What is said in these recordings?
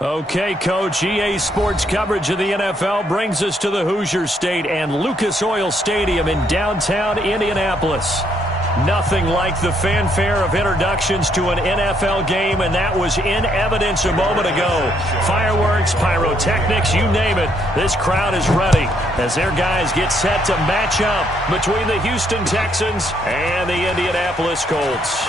Okay, Coach, EA Sports coverage of the NFL brings us to the Hoosier State and Lucas Oil Stadium in downtown Indianapolis. Nothing like the fanfare of introductions to an NFL game, and that was in evidence a moment ago. Fireworks, pyrotechnics, you name it. This crowd is ready as their guys get set to match up between the Houston Texans and the Indianapolis Colts.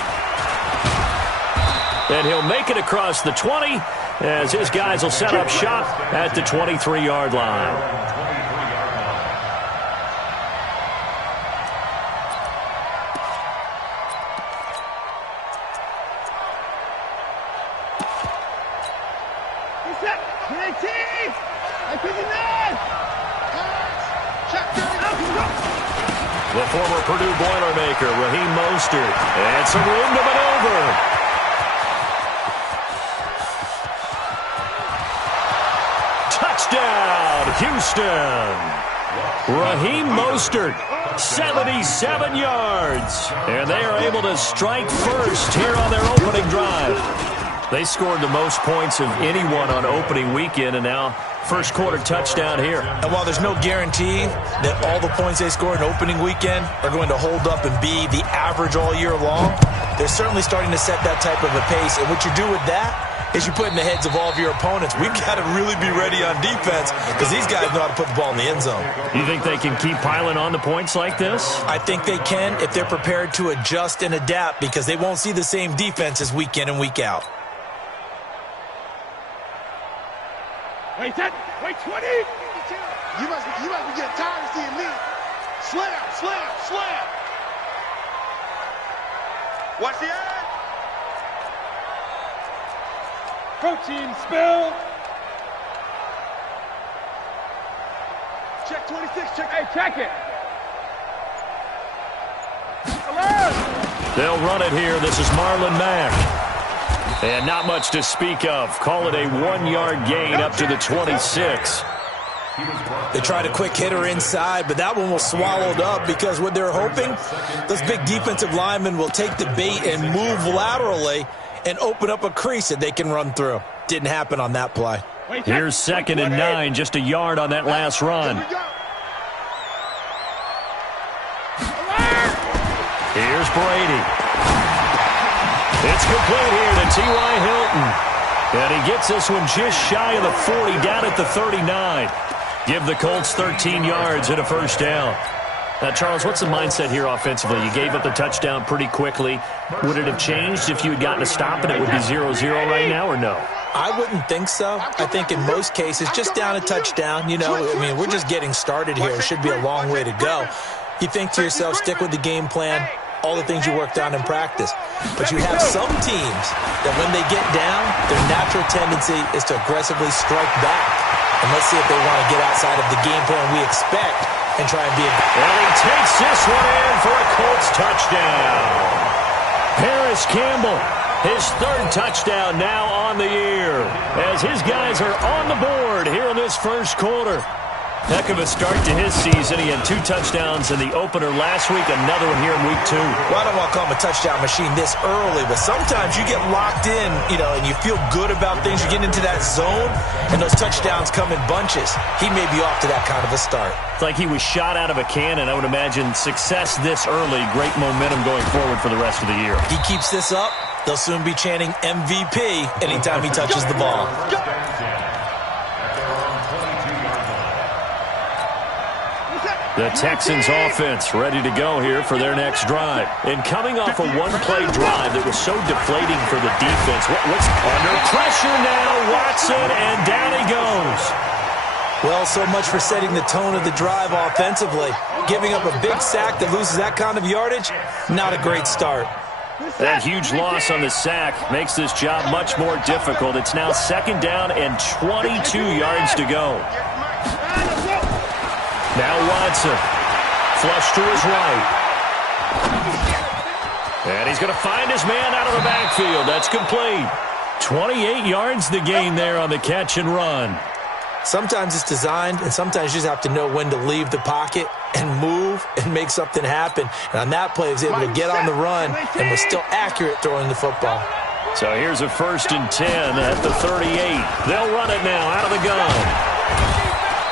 And he'll make it across the 20 as his guys will set up shop at the 23-yard line. The former Purdue Boilermaker, Raheem Mostert, and some room to maneuver. Touchdown, Houston. Raheem Mostert, 77 yards. And they are able to strike first here on their opening drive. They scored the most points of anyone on opening weekend, and now first quarter touchdown here. And while there's no guarantee that all the points they score in opening weekend are going to hold up and be the average all year long, they're certainly starting to set that type of a pace. And what you do with that is you put in the heads of all of your opponents, we've got to really be ready on defense because these guys know how to put the ball in the end zone. You think they can keep piling on the points like this? I think they can if they're prepared to adjust and adapt because they won't see the same defenses week in and week out. Wait, 10, wait, 20. You must be getting tired of seeing me. Slam, slam, slam. Watch the end. Protein spill. Check 26, check. Hey, check it. Alert. They'll run it here. This is Marlon Mack. And not much to speak of. Call it a 1-yard gain up to the 26. They tried a quick hitter inside, but that one was swallowed up because what they're hoping, those big defensive linemen will take the bait and move laterally and open up a crease that they can run through. Didn't happen on that play. Here's 2nd and 9, just a yard on that last run. Here's Brady. It's complete here to T.Y. Hilton. And he gets this one just shy of the 40, down at the 39. Give the Colts 13 yards and a first down. Now, Charles, what's the mindset here offensively? You gave up the touchdown pretty quickly. Would it have changed if you had gotten a stop and it would be 0-0 right now, or no? I wouldn't think so. I think in most cases, just down a touchdown, we're just getting started here. It should be a long way to go. You think to yourself, stick with the game plan, all the things you worked on in practice. But you have some teams that when they get down, their natural tendency is to aggressively strike back. And let's see if they want to get outside of the game plan we expect and try and be a... And he takes this one in for a Colts touchdown. Paris Campbell, his 3rd touchdown now on the year, as his guys are on the board here in this first quarter. Heck of a start to his season. He had 2 touchdowns in the opener last week, another one here in week 2. Well, I don't want to call him a touchdown machine this early, but sometimes you get locked in, and you feel good about things. You get into that zone, and those touchdowns come in bunches. He may be off to that kind of a start. It's like he was shot out of a cannon. I would imagine success this early, great momentum going forward for the rest of the year. He keeps this up, they'll soon be chanting MVP anytime he touches the ball. The Texans offense ready to go here for their next drive. And coming off a one-play drive that was so deflating for the defense. What's under pressure now? Watson, and down he goes. Well, so much for setting the tone of the drive offensively. Giving up a big sack that loses that kind of yardage, not a great start. That huge loss on the sack makes this job much more difficult. It's now 2nd down and 22 yards to go. Now Watson, flush to his right. And he's going to find his man out of the backfield. That's complete. 28 yards the gain there on the catch and run. Sometimes it's designed, and sometimes you just have to know when to leave the pocket and move and make something happen. And on that play, he was able to get on the run and was still accurate throwing the football. So here's a 1st and 10 at the 38. They'll run it now out of the gun.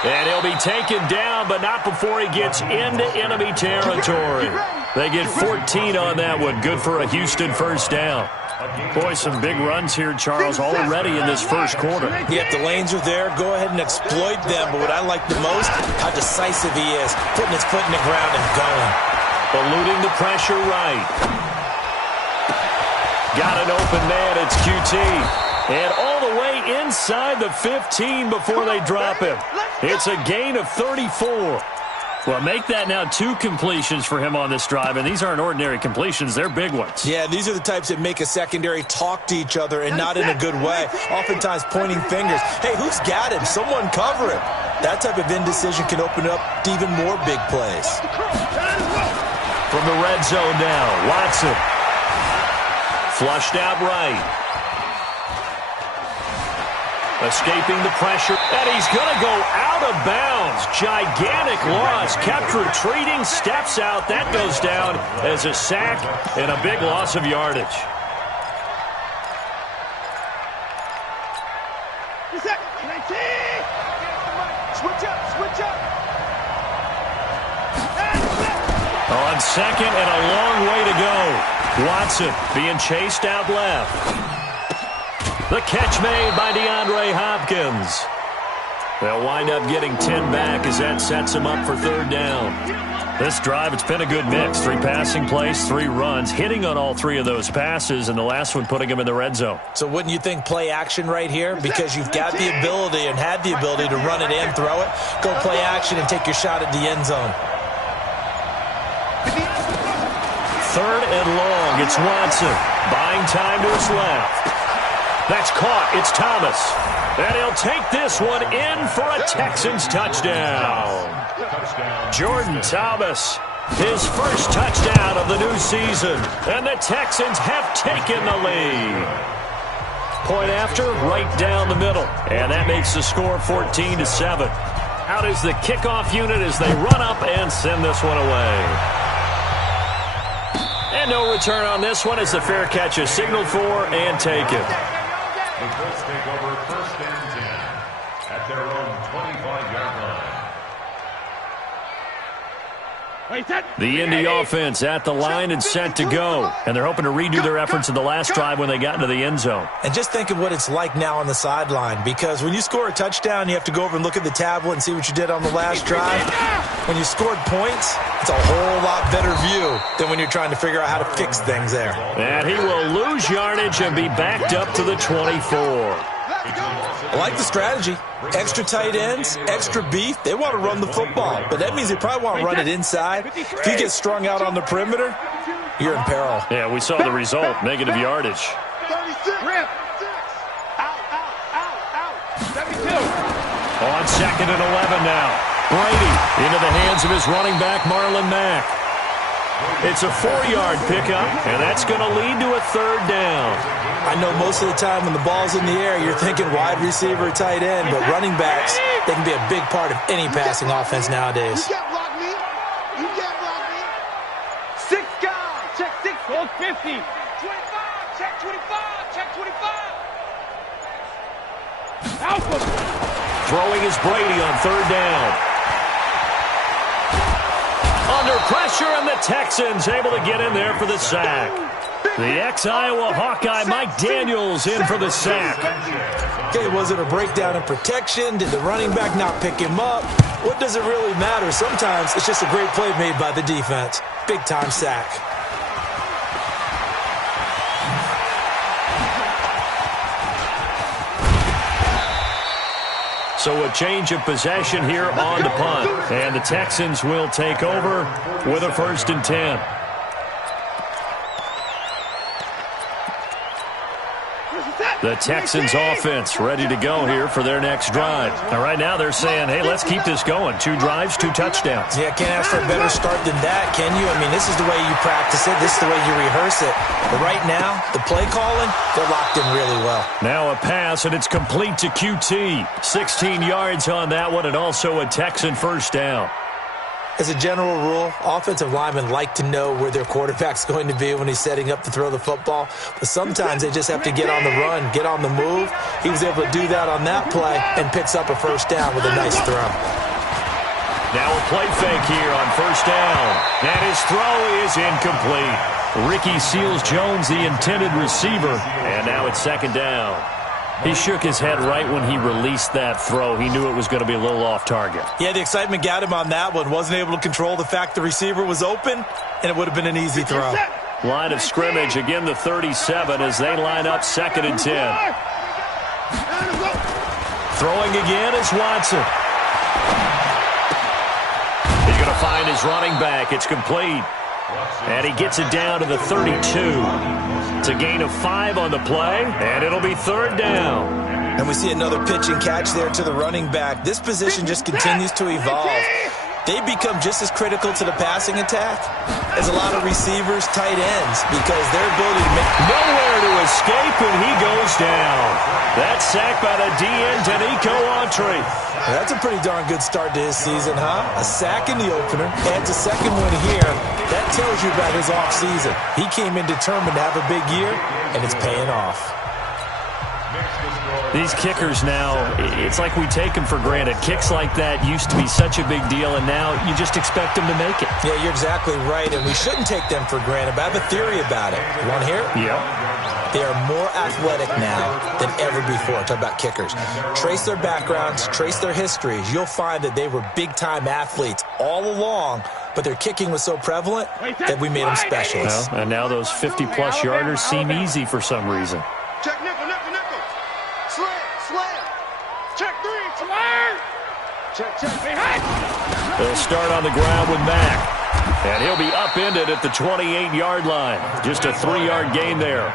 And he'll be taken down, but not before he gets into enemy territory. They get 14 on that one. Good for a Houston 1st down. Boy, some big runs here, Charles, already in this first quarter. Yep, the lanes are there. Go ahead and exploit them. But what I like the most, how decisive he is, putting his foot in the ground and going. Eluding the pressure right. Got an open man. It's QT. And all the way inside the 15 before they drop him. It's a gain of 34. Well, make that now 2 completions for him on this drive, and these aren't ordinary completions. They're big ones. Yeah, these are the types that make a secondary talk to each other and not in a good way, oftentimes pointing fingers. Hey, who's got him? Someone cover him. That type of indecision can open up to even more big plays. From the red zone now, Watson. Flushed out right. Escaping the pressure, and he's going to go out of bounds. Gigantic loss, kept retreating, steps out. That goes down as a sack and a big loss of yardage. Switch up. On 2nd and a long way to go. Watson being chased out left. The catch made by DeAndre Hopkins. They'll wind up getting 10 back as that sets them up for 3rd down. This drive, it's been a good mix. 3 passing plays, 3 runs, hitting on all 3 of those passes, and the last one putting him in the red zone. So wouldn't you think play action right here? Because you've got the ability and had the ability to run it and throw it. Go play action and take your shot at the end zone. 3rd and long. It's Watson. Buying time to his left. That's caught. It's Thomas. And he'll take this one in for a Texans touchdown. Jordan Thomas, his first touchdown of the new season. And the Texans have taken the lead. Point after, right down the middle. And that makes the score 14-7. Out is the kickoff unit as they run up and send this one away. And no return on this one as the fair catch is signaled for and taken. The Colts take over 1st and 10 at their own 25-yard line. The Indy offense at the line and set to go. And they're hoping to redo their efforts in the last drive when they got into the end zone. And just think of what it's like now on the sideline, because when you score a touchdown, you have to go over and look at the tablet and see what you did on the last drive. When you scored points, it's a whole lot better view than when you're trying to figure out how to fix things there. And he will lose yardage and be backed up to the 24. I like the strategy. Extra tight ends, extra beef. They want to run the football, but that means they probably want to run it inside. If you get strung out on the perimeter, you're in peril. Yeah, we saw the result, negative yardage. 36. On 2nd and 11 now. Brady into the hands of his running back, Marlon Mack. It's a 4-yard pickup, and that's going to lead to a 3rd down. I know most of the time when the ball's in the air, you're thinking wide receiver, tight end, but running backs, they can be a big part of any passing offense nowadays. You can't block me. 6 guys. Check 6. Hold 50. 25. Check 25. Check 25. Alpha. Throwing is Brady on 3rd down. Under pressure, and the Texans able to get in there for the sack. The ex-Iowa Hawkeye Mike Daniels in for the sack. Okay, was it a breakdown in protection? Did the running back not pick him up? What does it really matter? Sometimes it's just a great play made by the defense. Big-time sack. So a change of possession here on the punt. And the Texans will take over with a 1st and 10. The Texans offense ready to go here for their next drive. Now, right now they're saying, hey, let's keep this going. 2 drives, 2 touchdowns. Yeah, can't ask for a better start than that, can you? I mean, this is the way you practice it. This is the way you rehearse it. But right now, the play calling, they're locked in really well. Now a pass, and it's complete to QT. 16 yards on that one, and also a Texan 1st down. As a general rule, offensive linemen like to know where their quarterback's going to be when he's setting up to throw the football. But sometimes they just have to get on the run, get on the move. He was able to do that on that play and picks up a first down with a nice throw. Now a play fake here on first down. And his throw is incomplete. Ricky Seals-Jones, the intended receiver. And now it's second down. He shook his head right when he released that throw. He knew it was going to be a little off target. Yeah, the excitement got him on that one. Wasn't able to control the fact the receiver was open, and it would have been an easy throw. Line of scrimmage, again the 37 as they line up 2nd and 10. Throwing again is Watson. He's going to find his running back. It's complete. And he gets it down to the 32. It's a gain of 5 on the play, and it'll be 3rd down. And we see another pitch and catch there to the running back. This position just continues to evolve. They become just as critical to the passing attack as a lot of receivers, tight ends, because their ability to make... Nowhere to escape, and he goes down. That's sacked by the DN, Danico Autry. That's a pretty darn good start to his season, huh? A sack in the opener, adds a second one here. That tells you about his offseason. He came in determined to have a big year, and it's paying off. These kickers now, it's like we take them for granted. Kicks like that used to be such a big deal, and now you just expect them to make it. Yeah, you're exactly right, and we shouldn't take them for granted, but I have a theory about it. You want to hear it? Yeah. They are more athletic now than ever before. Talk about kickers. Trace their backgrounds, trace their histories. You'll find that they were big-time athletes all along, but their kicking was so prevalent that we made them specialists. Well, and now those 50-plus yarders seem easy for some reason. Check nickel, nickel, nickel. Slam. Check 3, slam. Check. Hey, hey. They'll start on the ground with Mack. And he'll be upended at the 28-yard line. Just a 3-yard gain there.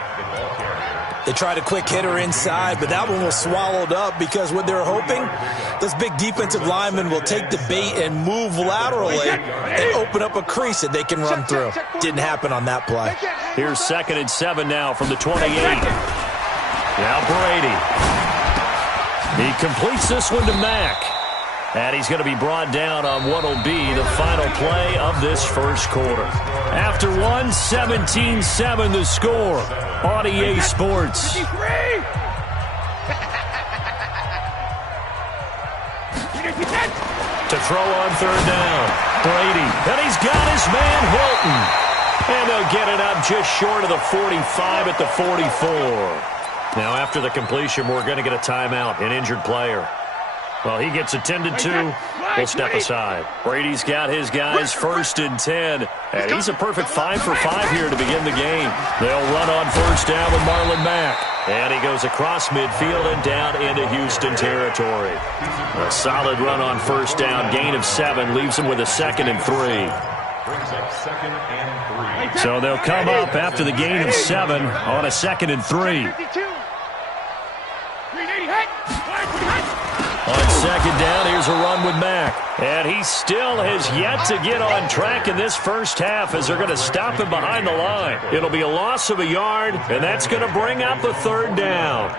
They tried a quick hitter inside, but that one was swallowed up because what they're hoping, those big defensive linemen will take the bait and move laterally and open up a crease that they can run through. Didn't happen on that play. Here's 2nd and 7 now from the 28. Now Brady. He completes this one to Mack. And he's going to be brought down on what will be the final play of this first quarter. After 17-7 the score on EA Sports. To throw on 3rd down. Brady. And he's got his man Hilton. And they'll get it up just short of the 45 at the 44. Now after the completion, we're going to get a timeout, an injured player. Well, he gets attended to. We'll step aside. Brady's got his guys 1st and 10. And he's a perfect 5 for 5 here to begin the game. They'll run on 1st down with Marlon Mack. And he goes across midfield and down into Houston territory. A solid run on 1st down. Gain of 7 leaves him with a 2nd and 3. Brings up 2nd and 3. So they'll come up after the gain of 7 on a 2nd and 3. On 2nd down, here's a run with Mack. And he still has yet to get on track in this first half as they're going to stop him behind the line. It'll be a loss of a yard, and that's going to bring up a 3rd down.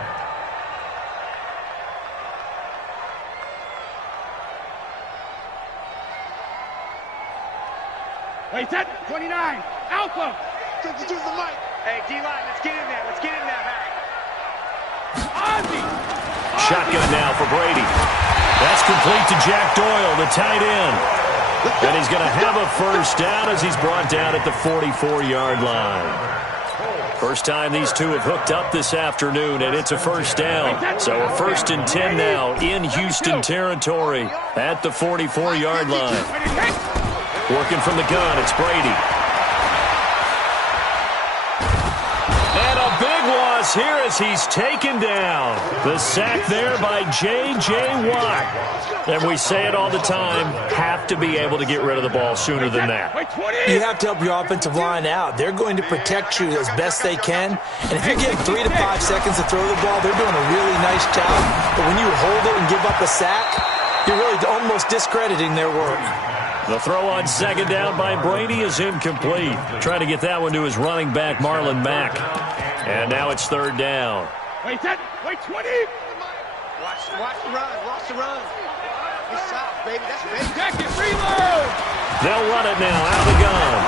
Wait, 29. Alpha. Just the mic. Hey, D-line, let's get in there. Let's get in there, Mack. Ozzy. Shotgun now for Brady. That's complete to Jack Doyle, the tight end. And he's going to have a 1st down as he's brought down at the 44-yard line. First time these two have hooked up this afternoon, and it's a 1st down. So a 1st and 10 now in Houston territory at the 44-yard line. Working from the gun, it's Brady. And a big loss here as he's taken down. The sack there by J.J. Watt. And we say it all the time, have to be able to get rid of the ball sooner than that. You have to help your offensive line out. They're going to protect you as best they can. And if you're getting 3 to 5 seconds to throw the ball, they're doing a really nice job. But when you hold it and give up a sack, you're really almost discrediting their work. The throw on 2nd down by Brady is incomplete. Trying to get that one to his running back, Marlon Mack. And now it's 3rd down. Wait, 20. Watch the run. Watch the run. They'll run it now out of the gun.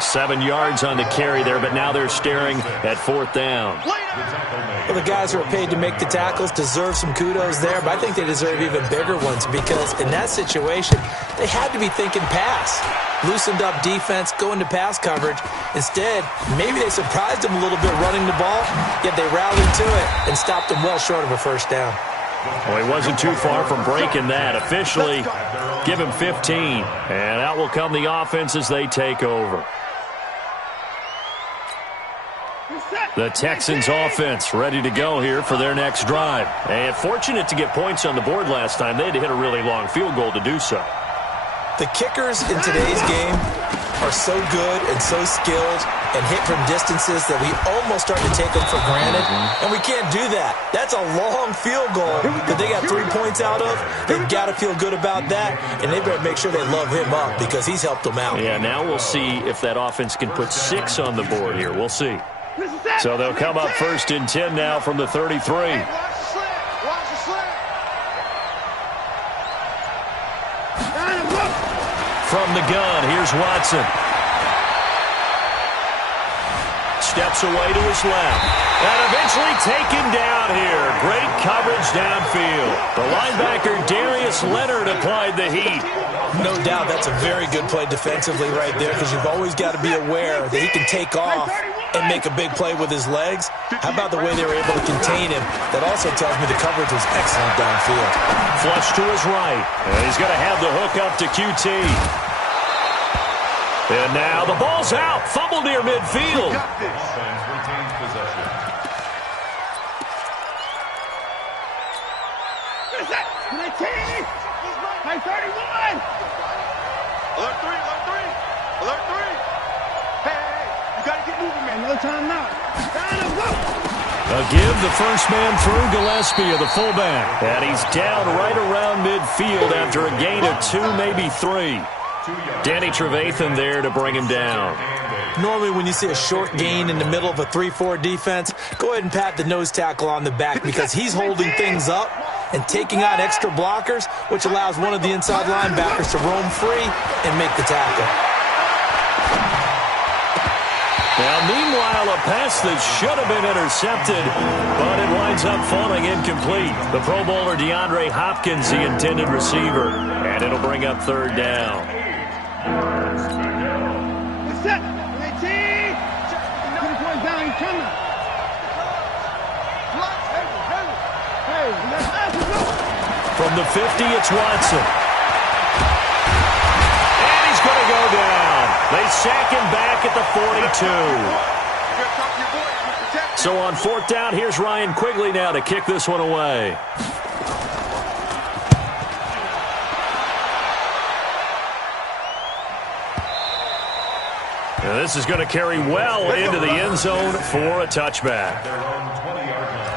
7 yards on the carry there, but now they're staring at 4th down. Well, the guys who are paid to make the tackles deserve some kudos there, but I think they deserve even bigger ones because in that situation, they had to be thinking pass. Loosened up defense, go into pass coverage. Instead, maybe they surprised them a little bit running the ball, yet they rallied to it and stopped them well short of a first down. Well, he wasn't too far from breaking that. Officially, give him 15. And out will come the offense as they take over. The Texans offense ready to go here for their next drive. And fortunate to get points on the board last time. They had to hit a really long field goal to do so. The kickers in today's game are so good and so skilled and hit from distances that we almost start to take them for granted. And we can't do that. That's a long field goal that they got 3 points out of. They've got to feel good about that, and they better make sure they love him up because he's helped them out. Yeah, now we'll see if that offense can put 6 on the board here. We'll see. So they'll come up 1st and 10 now from the 33. From the gun, here's Watson. Steps away to his left. And eventually taken down here. Great coverage downfield. The linebacker Darius Leonard applied the heat. No doubt that's a very good play defensively right there because you've always got to be aware that he can take off and make a big play with his legs. How about the way they were able to contain him? That also tells me the coverage was excellent downfield. Flush to his right. And he's going to have the hook up to QT. And now the ball's out. Fumble near midfield. Offense retains possession. Alert 31. Alert 3. Alert 3. Hey, you got to get moving, man. No time now. A give the first man through Gillespie of the fullback. And he's down right around midfield after a gain of 2, maybe 3. Danny Trevathan there to bring him down. Normally when you see a short gain in the middle of a 3-4 defense, go ahead and pat the nose tackle on the back because he's holding things up and taking out extra blockers, which allows one of the inside linebackers to roam free and make the tackle. Now, meanwhile, a pass that should have been intercepted, but it winds up falling incomplete. The Pro Bowler DeAndre Hopkins, the intended receiver, and it'll bring up 3rd down. Set. 18. 20 points down. He's coming. From the 50, it's Watson. And he's going to go down. They sack him back at the 42. So on 4th down, here's Ryan Quigley now to kick this one away. Now this is going to carry well into the end zone for a touchback. Their own 20-yard line.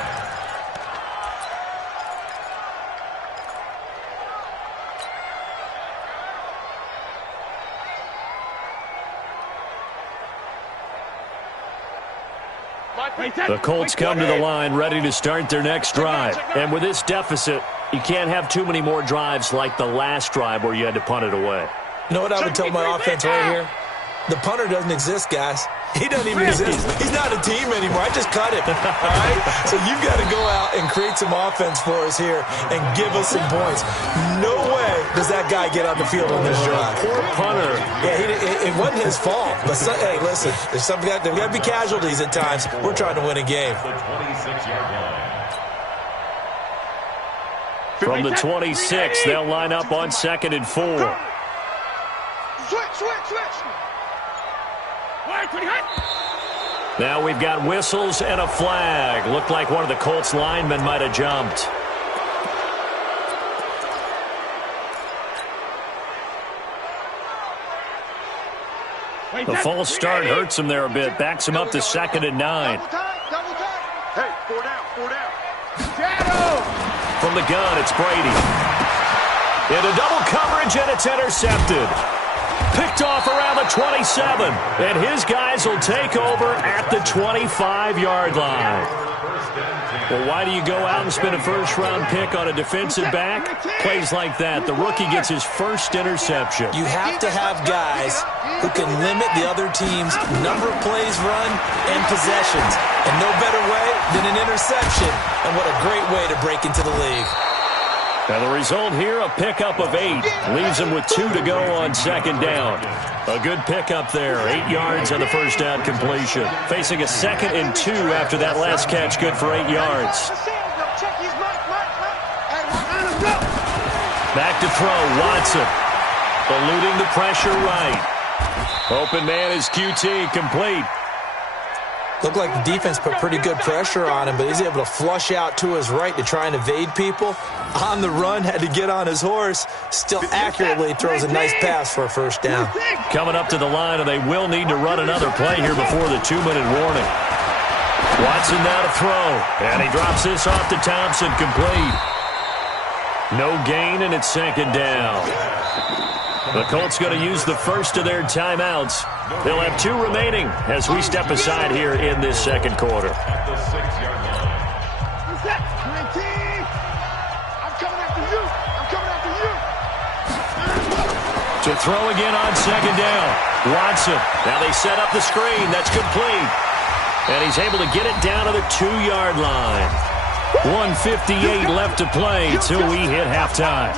The Colts come to the line ready to start their next drive. And with this deficit, you can't have too many more drives like the last drive where you had to punt it away. You know what I would tell my offense right here? The punter doesn't exist, guys. He doesn't even exist. He's not a team anymore. I just cut him. All right? So you've got to go out and create some offense for us here and give us some points. No way does that guy get on the field on this drive. Poor punter. Yeah, it wasn't his fault. But hey, listen, there's got to be casualties at times. We're trying to win a game. The 26-yard line. From the 26, they'll line up on 2nd and 4. Switch. Now we've got whistles and a flag. Looked like one of the Colts linemen might have jumped. The false start hurts him there a bit. Backs him up to 2nd and 9. Double time. Hey, 4 down. Shadow. From the gun, it's Brady. Into double coverage, and it's intercepted. Picked off around the the 27. And his guys will take over at the 25-yard line. Well, why do you go out and spend a first-round pick on a defensive back? Plays like that. The rookie gets his first interception. You have to have guys who can limit the other team's number of plays run and possessions. And no better way than an interception. And what a great way to break into the league. And the result here, a pickup of 8. Leaves him with 2 to go on second down. A good pickup there. 8 yards on the first down completion. Facing a 2nd and 2 after that last catch. Good for 8 yards. Back to throw. Watson. Eluding the pressure right. Open man is QT. Complete. Looked like the defense put pretty good pressure on him, but he's able to flush out to his right to try and evade people. On the run, had to get on his horse. Still accurately throws a nice pass for a first down. Coming up to the line, and they will need to run another play here before the 2-minute warning. Watson now to throw, and he drops this off to Thompson, complete. No gain, and it's second down. The Colts going to use the first of their timeouts. They'll have 2 remaining as we step aside here in this second quarter. At the 6-yard line. I'm coming after you. I'm coming after you. To throw again on second down. Watson. Now they set up the screen. That's complete. And he's able to get it down to the 2-yard line. 1:58 left to play till we hit halftime.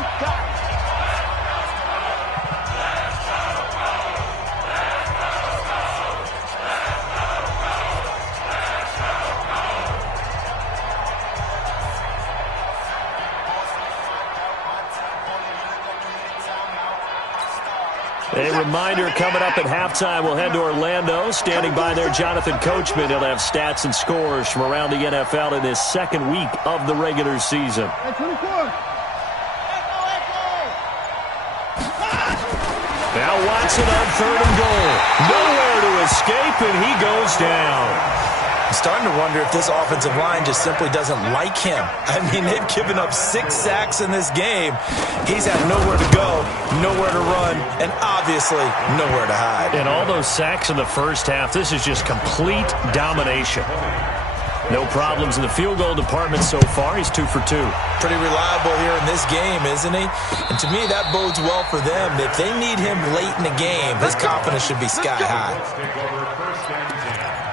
A reminder, coming up at halftime, we'll head to Orlando. Standing by there, Jonathan Coachman. He'll have stats and scores from around the NFL in this second week of the regular season. Now Watson on 3rd and goal. Nowhere to escape, and he goes down. I'm starting to wonder if this offensive line just simply doesn't like him. I mean, they've given up 6 sacks in this game. He's had nowhere to go, nowhere to run, and obviously nowhere to hide. And all those sacks in the first half, this is just complete domination. No problems in the field goal department so far. He's 2 for 2. Pretty reliable here in this game, isn't he? And to me, that bodes well for them. If they need him late in the game, his confidence should be sky high. Take over first and 10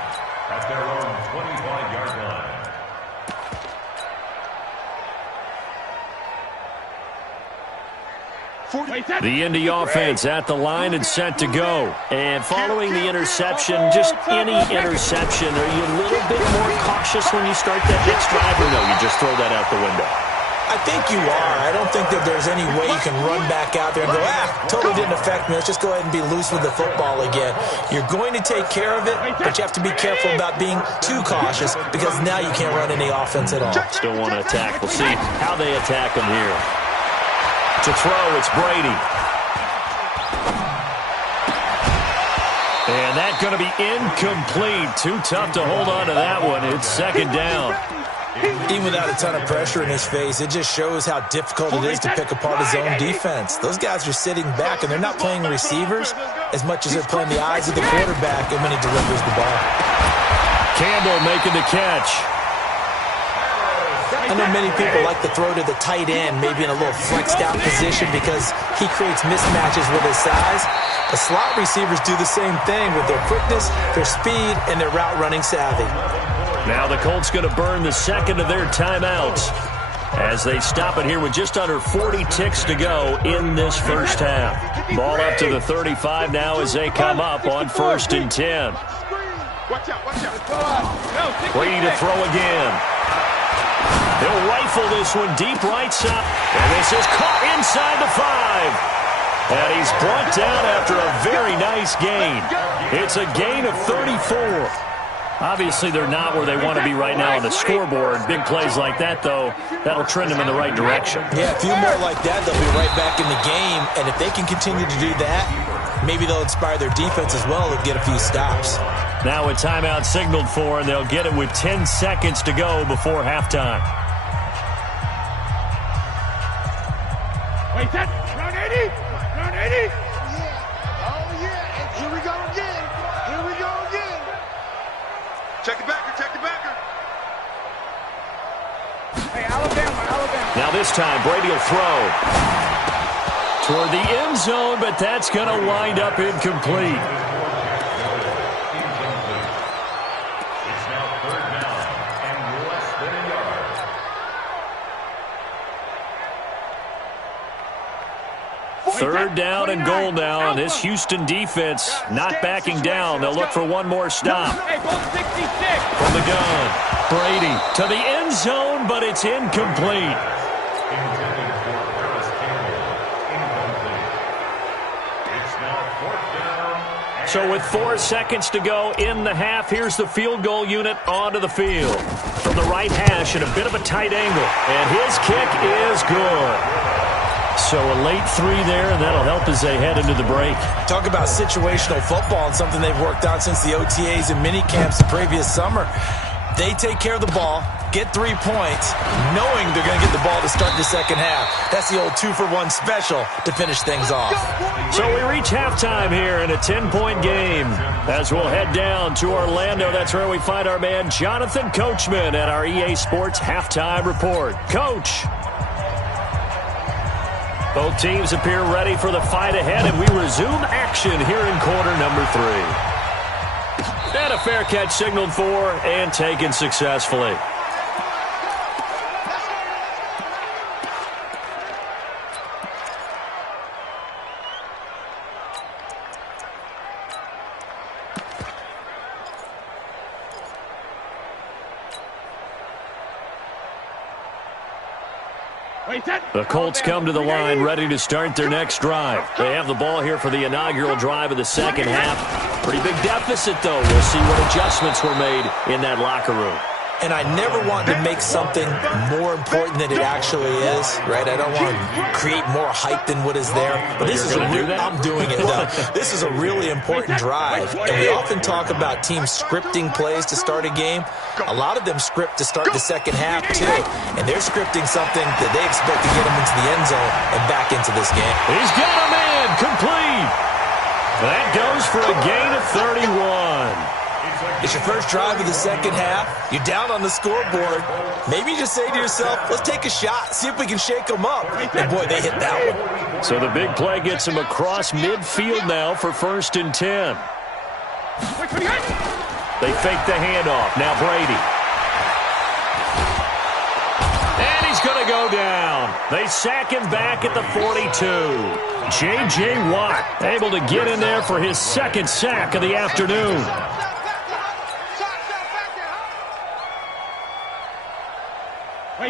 at their own 25-yard line. The Indy offense at the line and set to go. And following the interception, just any interception, are you a little bit more cautious when you start that next drive, or no, you just throw that out the window? I think you are. I don't think that there's any way you can run back out there and go, totally didn't affect me. Let's just go ahead and be loose with the football again. You're going to take care of it, but you have to be careful about being too cautious because now you can't run any offense at all. Still want to attack. We'll see how they attack them here. To throw, it's Brady. And that's going to be incomplete. Too tough to hold on to that one. It's second down. Even without a ton of pressure in his face, it just shows how difficult it is to pick apart his own defense. Those guys are sitting back, and they're not playing receivers as much as they're playing the eyes of the quarterback and when he delivers the ball. Campbell making the catch. I know many people like to throw to the tight end, maybe in a little flexed out position because he creates mismatches with his size. The slot receivers do the same thing with their quickness, their speed, and their route running savvy. Now the Colts going to burn the second of their timeouts as they stop it here with just under 40 ticks to go in this first half. Ball up to the 35 now as they come up on 1st and 10. Brady to throw again. He'll rifle this one deep right side. And this is caught inside the 5. And he's brought down after a very nice gain. It's a gain of 34. Obviously, they're not where they want to be right now on the scoreboard. Big plays like that, though, that'll trend them in the right direction. Yeah, a few more like that, they'll be right back in the game. And if they can continue to do that, maybe they'll inspire their defense as well and get a few stops. Now a timeout signaled for, and they'll get it with 10 seconds to go before halftime. Wait, that round 80? Round 80? Oh, yeah. Check the backer, check the backer. Hey, Alabama. Now this time, Brady will throw toward the end zone, but that's going to wind up incomplete. It's now 3rd down and less than a yard. Third down and goal now, and this Houston defense not backing down. They'll look for one more stop. Hey, go 66. From the gun, Brady to the end zone, but it's incomplete. Intended for Paris Campbell. Incomplete. It's now 4th down. So with 4 seconds to go in the half, here's the field goal unit onto the field. From the right hash at a bit of a tight angle, and his kick is good. So a late 3 there, and that'll help as they head into the break. Talk about situational football and something they've worked on since the OTAs and mini camps the previous summer. They take care of the ball, get 3 points, knowing they're going to get the ball to start the second half. That's the old 2-for-1 special to finish things off. So we reach halftime here in a 10-point game. As we'll head down to Orlando, that's where we find our man Jonathan Coachman at our EA Sports Halftime Report. Coach. Both teams appear ready for the fight ahead, and we resume action here in quarter number 3. And a fair catch signaled for and taken successfully. The Colts come to the line ready to start their next drive. They have the ball here for the inaugural drive of the second half. Pretty big deficit, though. We'll see what adjustments were made in that locker room. And I never want to make something more important than it actually is, right? I don't want to create more hype than what is there. But this is I'm doing it, though. This is a really important drive. And we often talk about teams scripting plays to start a game. A lot of them script to start the second half, too. And they're scripting something that they expect to get them into the end zone and back into this game. He's got a man complete. That goes for a gain of 31. It's your first drive of the second half. You're down on the scoreboard. Maybe you just say to yourself, let's take a shot, see if we can shake them up. And, boy, they hit that one. So the big play gets him across midfield now for 1st and 10. They fake the handoff. Now Brady. And he's going to go down. They sack him back at the 42. J.J. Watt able to get in there for his 2nd sack of the afternoon.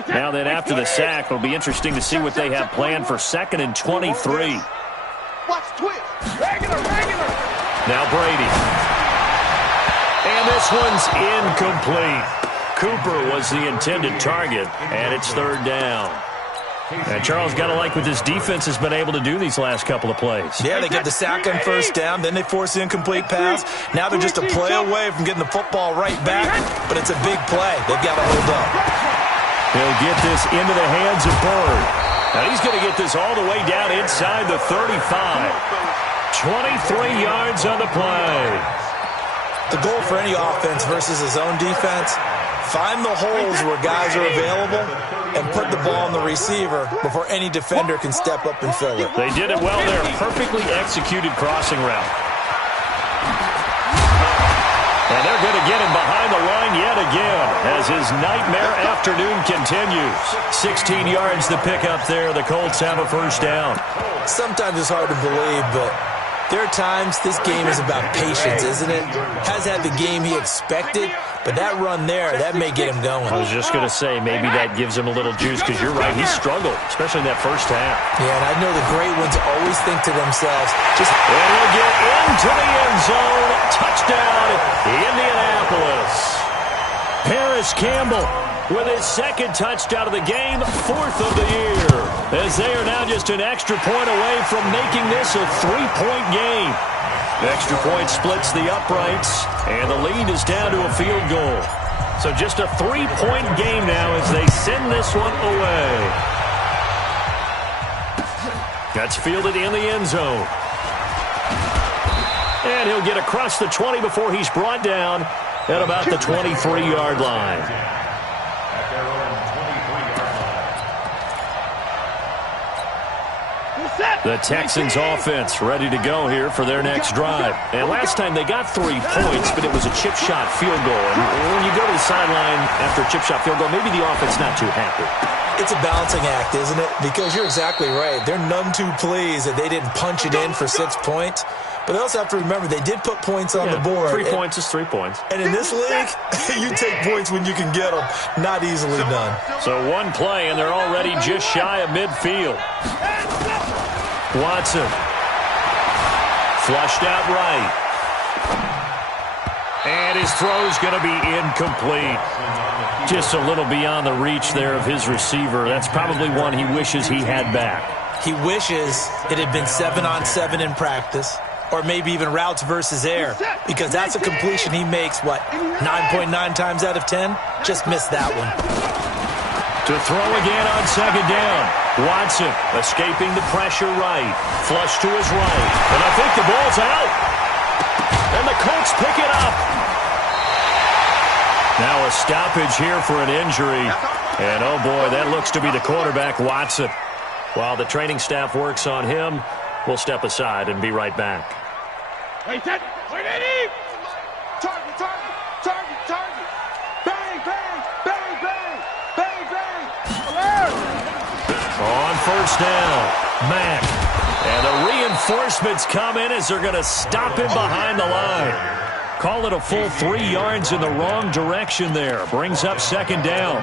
Now then, after the sack, it'll be interesting to see what they have planned for 2nd and 23. Watch twist. Regular. Now Brady. And this one's incomplete. Cooper was the intended target, and it's 3rd down. And Charles, got to like what this defense has been able to do these last couple of plays. Yeah, they get the sack on 1st down, then they force the incomplete pass. Now they're just a play away from getting the football right back, but it's a big play. They've got to hold up. He'll get this into the hands of Bird. Now he's going to get this all the way down inside the 35. 23 yards on the play. The goal for any offense versus his own defense, find the holes where guys are available and put the ball on the receiver before any defender can step up and fill it. They did it well there. Perfectly executed crossing route. And they're going to get him behind the line yet again as his nightmare afternoon continues. 16 yards to pick up there. The Colts have a 1st down. Sometimes it's hard to believe, but there are times this game is about patience, isn't it? Has had the game he expected, but that run there, that may get him going. I was just going to say, maybe that gives him a little juice because you're right, he struggled, especially in that 1st half. Yeah, and I know the great ones always think to themselves, and he'll get into the end zone. Touchdown, Indianapolis. Paris Campbell with his 2nd touchdown of the game, 4th of the year, as they are now just an extra point away from making this a 3-point game. The extra point splits the uprights, and the lead is down to a field goal. So just a 3-point game now as they send this one away. That's fielded in the end zone. And he'll get across the 20 before he's brought down at about the 23-yard line. At their own 23-yard line. The Texans offense ready to go here for their next drive. And last time they got 3 points, but it was a chip shot field goal. And when you go to the sideline after a chip shot field goal, maybe the offense not too happy. It's a balancing act, isn't it? Because you're exactly right. They're none too pleased that they didn't punch it in for 6 points. But they also have to remember they did put points on the board. 3 points is 3 points. And in this league, you take points when you can get them. Not easily done. So one play, and they're already just shy of midfield. Watson. Flushed out right. And his throw's going to be incomplete. Just a little beyond the reach there of his receiver. That's probably one he wishes he had back. He wishes it had been 7-on-7 in practice, or maybe even routes versus air, because that's a completion he makes, 9.9 times out of 10? Just missed that one. To throw again on second down. Watson escaping the pressure right. Flush to his right. And I think the ball's out. And the Colts pick it up. Now a stoppage here for an injury. And, oh, boy, that looks to be the quarterback, Watson. While the training staff works on him, we'll step aside and be right back. Wait, wait, Eddie! Target, target, target, target! Bang, bang, bang, bang, bang, bang! Alert! On first down, Mack. And the reinforcements come in as they're going to stop him behind the line. Call it a full 3 yards in the wrong direction there. Brings up second down.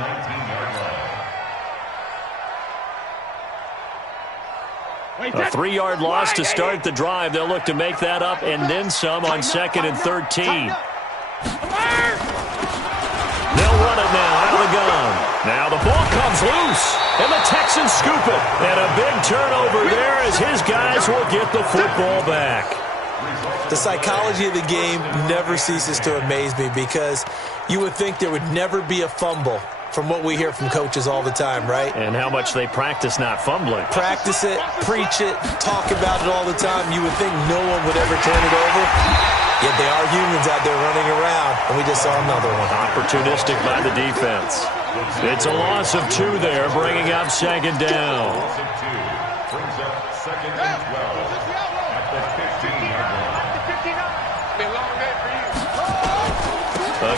A 3-yard loss to start the drive. They'll look to make that up and then some on 2nd and 13. They'll run it now out of the gun. Now the ball comes loose, and the Texans scoop it. And a big turnover there as his guys will get the football back. The psychology of the game never ceases to amaze me, because you would think there would never be a fumble from what we hear from coaches all the time, right? And how much they practice not fumbling. Practice it, preach it, talk about it all the time. You would think no one would ever turn it over. Yet they are humans out there running around, and we just saw another one. Opportunistic by the defense. It's a loss of 2 there, bringing up second down. Brings up 2nd and 12 at the 15-yard line.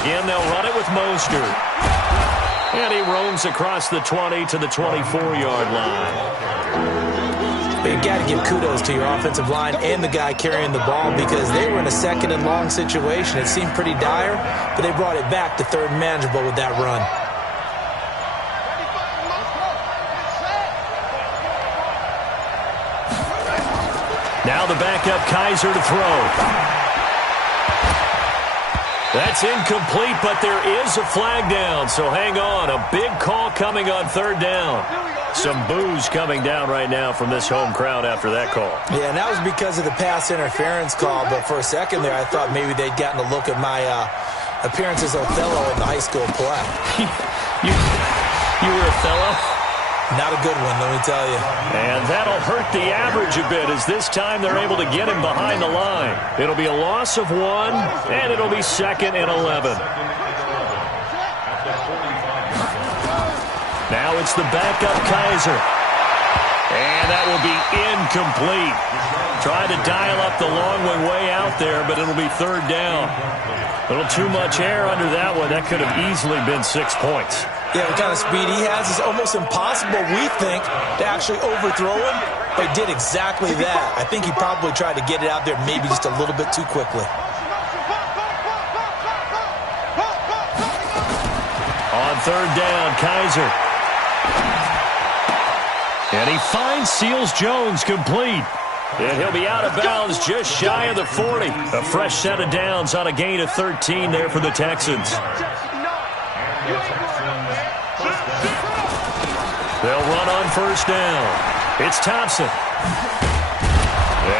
Again, they'll run it with Mostert. And he roams across the 20 to the 24-yard line. You got to give kudos to your offensive line and the guy carrying the ball, because they were in a 2nd and long situation. It seemed pretty dire, but they brought it back to 3rd and manageable with that run. Now the backup Kaiser to throw. That's incomplete, but there is a flag down, so hang on. A big call coming on 3rd down. Some boos coming down right now from this home crowd after that call. Yeah, and that was because of the pass interference call, but for a second there I thought maybe they'd gotten a look at my appearance as Othello in the high school play. You were Othello? Not a good one, let me tell you. And that'll hurt the average a bit, as this time they're able to get him behind the line. It'll be a loss of 1, and it'll be 2nd and 11. Now it's the backup Kaiser. And that will be incomplete. Tried to dial up the long one way out there, but it'll be 3rd down. A little too much air under that one. That could have easily been 6 points. Yeah, the kind of speed he has is almost impossible, we think, to actually overthrow him, but he did exactly that. I think he probably tried to get it out there maybe just a little bit too quickly. On 3rd down, Kaiser. And he finds Seals-Jones complete. And he'll be out of bounds just shy of the 40. A fresh set of downs on a gain of 13 there for the Texans. They'll run on 1st down. It's Thompson.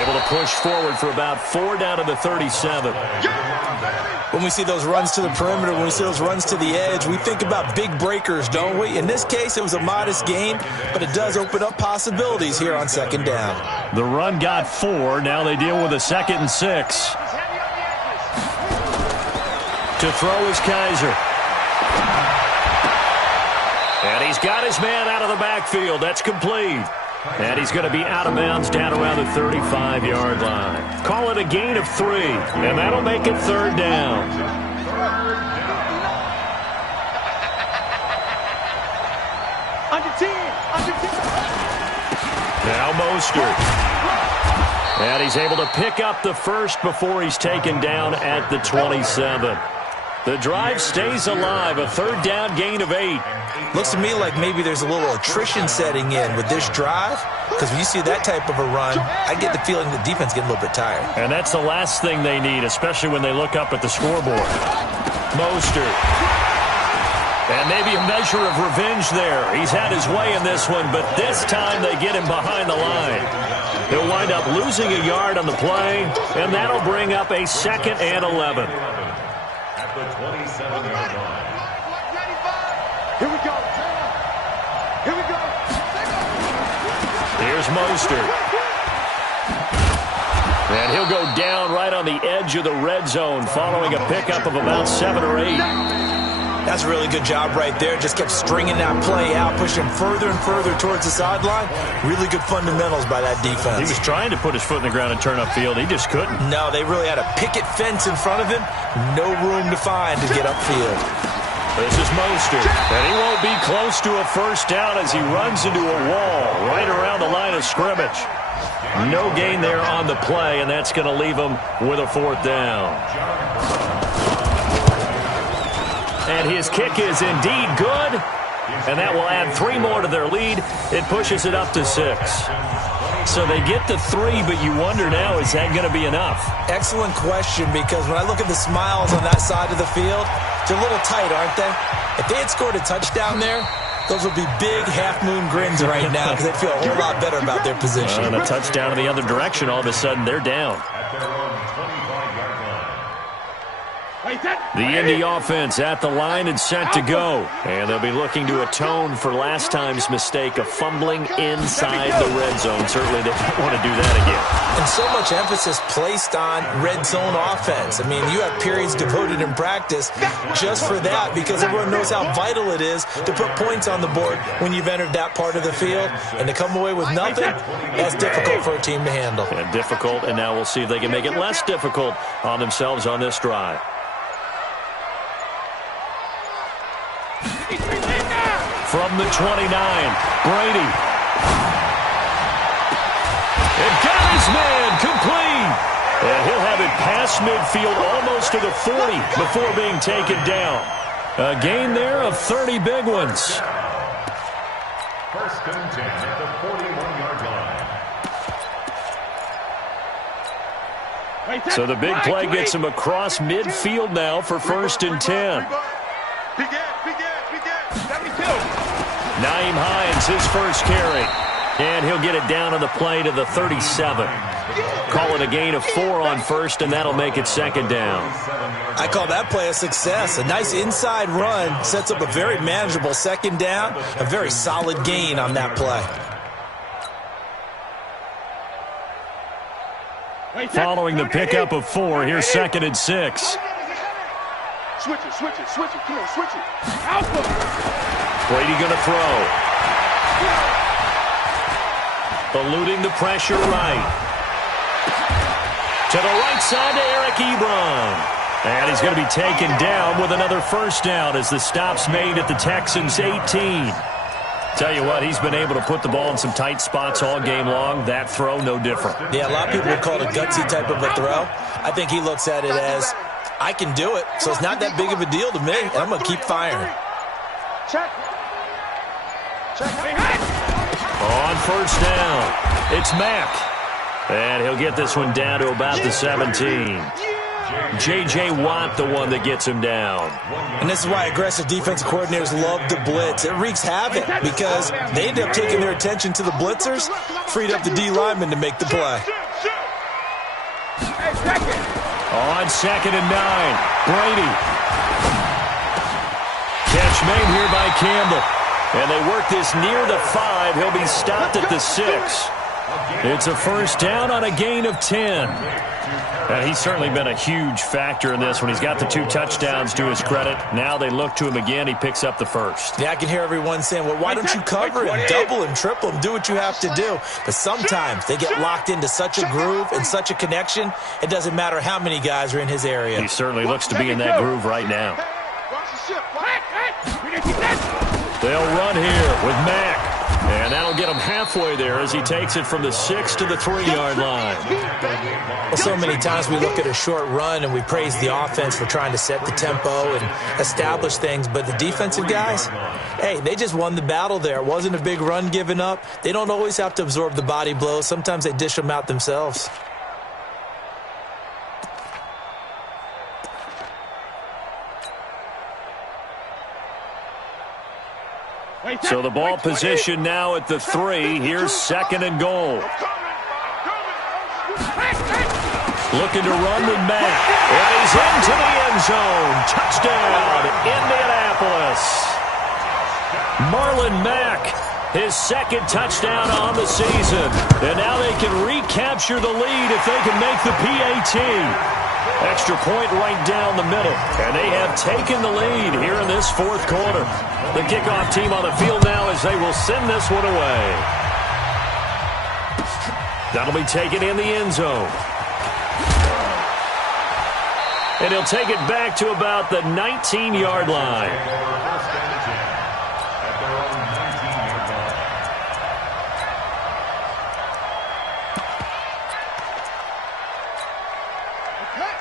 Able to push forward for about 4 down to the 37. When we see those runs to the perimeter, when we see those runs to the edge, we think about big breakers, don't we? In this case, it was a modest gain, but it does open up possibilities here on 2nd down. The run got 4. Now they deal with a 2nd and 6. To throw is Kaiser. And he's got his man out of the backfield. That's complete. And he's going to be out of bounds down around the 35-yard line. Call it a gain of 3, and that'll make it 3rd down. Under 10. Now Mostert. And he's able to pick up the first before he's taken down at the 27. The drive stays alive, a 3rd down gain of 8. Looks to me like maybe there's a little attrition setting in with this drive, because when you see that type of a run, I get the feeling the defense getting a little bit tired. And that's the last thing they need, especially when they look up at the scoreboard. Mostert. And maybe a measure of revenge there. He's had his way in this one, but this time they get him behind the line. He'll wind up losing a yard on the play, and that'll bring up a 2nd and 11. At the 27-yard line. Here we go. Here we go. Here's Mostert. And he'll go down right on the edge of the red zone following a pickup of about 7 or 8. That's a really good job right there. Just kept stringing that play out, pushing him further and further towards the sideline. Really good fundamentals by that defense. He was trying to put his foot in the ground and turn upfield. He just couldn't. No, they really had a picket fence in front of him. No room to find to get upfield. This is Mostert. And he won't be close to a 1st down as he runs into a wall right around the line of scrimmage. No gain there on the play, and that's going to leave him with a 4th down. And his kick is indeed good. And that will add 3 more to their lead. It pushes it up to 6. So they get to 3, but you wonder now, is that going to be enough? Excellent question, because when I look at the smiles on that side of the field, they're a little tight, aren't they? If they had scored a touchdown there, those would be big half-moon grins right now because they feel a whole lot better about their position. And a touchdown in the other direction, all of a sudden they're down. At their own 25-yard line. The Indy offense at the line and set to go. And they'll be looking to atone for last time's mistake of fumbling inside the red zone. Certainly they don't want to do that again. And so much emphasis placed on red zone offense. I mean, you have periods devoted in practice just for that because everyone knows how vital it is to put points on the board when you've entered that part of the field. And to come away with nothing, that's difficult for a team to handle. And difficult, and now we'll see if they can make it less difficult on themselves on this drive. From the 29, Brady. And got his man complete. And he'll have it past midfield almost to the 40 before being taken down. A gain there of 30 big ones. 1st and 10 at the 41-yard line. So the big play gets him across midfield now for 1st and 10. Nyheim Hines, his first carry. And he'll get it down on the play to the 37. Call it a gain of 4 on 1st, and that'll make it 2nd down. I call that play a success. A nice inside run sets up a very manageable 2nd down. A very solid gain on that play. Following the pickup of 4, here's 2nd and 6. Switch it. Come on, switch it. Alpha. Brady going to throw. Eluding the pressure right. To the right side to Eric Ebron. And he's going to be taken down with another 1st down as the stop's made at the Texans' 18. Tell you what, he's been able to put the ball in some tight spots all game long. That throw, no different. Yeah, a lot of people would call it a gutsy type of a throw. I think he looks at it as, I can do it, so it's not that big of a deal to me, and I'm going to keep firing. Check. On 1st down, it's Mack. And he'll get this one down to about the 17. J.J. Watt, the one that gets him down. And this is why aggressive defensive coordinators love to blitz. It wreaks havoc because they end up taking their attention to the blitzers, freed up the D lineman to make the play. On 2nd and 9, Brady. Catch made here by Campbell. And they work this near the 5. He'll be stopped at the 6. It's a 1st down on a gain of 10. And he's certainly been a huge factor in this when he's got the 2 touchdowns to his credit. Now they look to him again. He picks up the first. Yeah, I can hear everyone saying, well, why don't you cover him, double him, triple him, do what you have to do. But sometimes they get locked into such a groove and such a connection, it doesn't matter how many guys are in his area. He certainly looks to be in that groove right now. They'll run here with Mack. And that'll get him halfway there as he takes it from the 6 to the 3-yard line. Well, so many times we look at a short run and we praise the offense for trying to set the tempo and establish things. But the defensive guys, hey, they just won the battle there. It wasn't a big run given up. They don't always have to absorb the body blows. Sometimes they dish them out themselves. So the ball position now at the 3. Here's 2nd and goal. Looking to run with Mack. And he's into the end zone. Touchdown, Indianapolis. Marlon Mack, his 2nd touchdown on the season. And now they can recapture the lead if they can make the PAT. Extra point right down the middle. And they have taken the lead here in this 4th quarter. The kickoff team on the field now as they will send this one away. That'll be taken in the end zone. And he'll take it back to about the 19-yard line.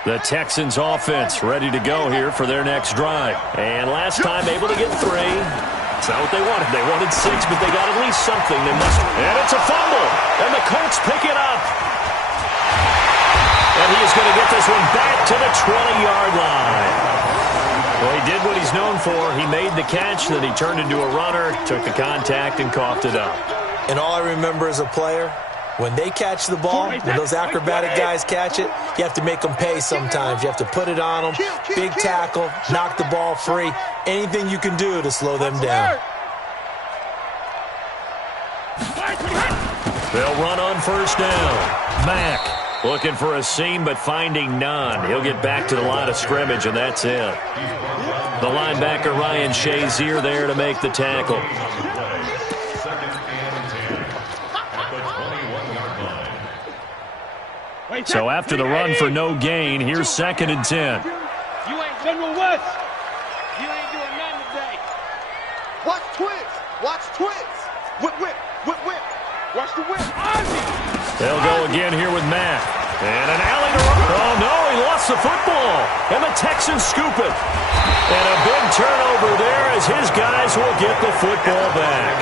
The Texans offense ready to go here for their next drive. And last time able to get 3. It's not what they wanted. They wanted 6, but they got at least something. They must. And it's a fumble. And the Colts pick it up. And he is going to get this one back to the 20-yard line. Well, he did what he's known for. He made the catch, then he turned into a runner, took the contact, and coughed it up. And all I remember as a player, when they catch the ball, when those acrobatic guys catch it, you have to make them pay sometimes. You have to put it on them, big tackle, knock the ball free, anything you can do to slow them down. They'll run on 1st down. Mack looking for a seam but finding none. He'll get back to the line of scrimmage, and that's it. The linebacker Ryan Shazier there to make the tackle. So after the run for no gain, here's 2nd and 10. You ain't General West. You ain't doing nothing today. Watch twins. Watch twins. Whip, whip, whip, whip. Watch the whip. They'll go again here with Mack. And an alley to run. Oh, no, he lost the football. And the Texans scoop it. And a big turnover there as his guys will get the football back.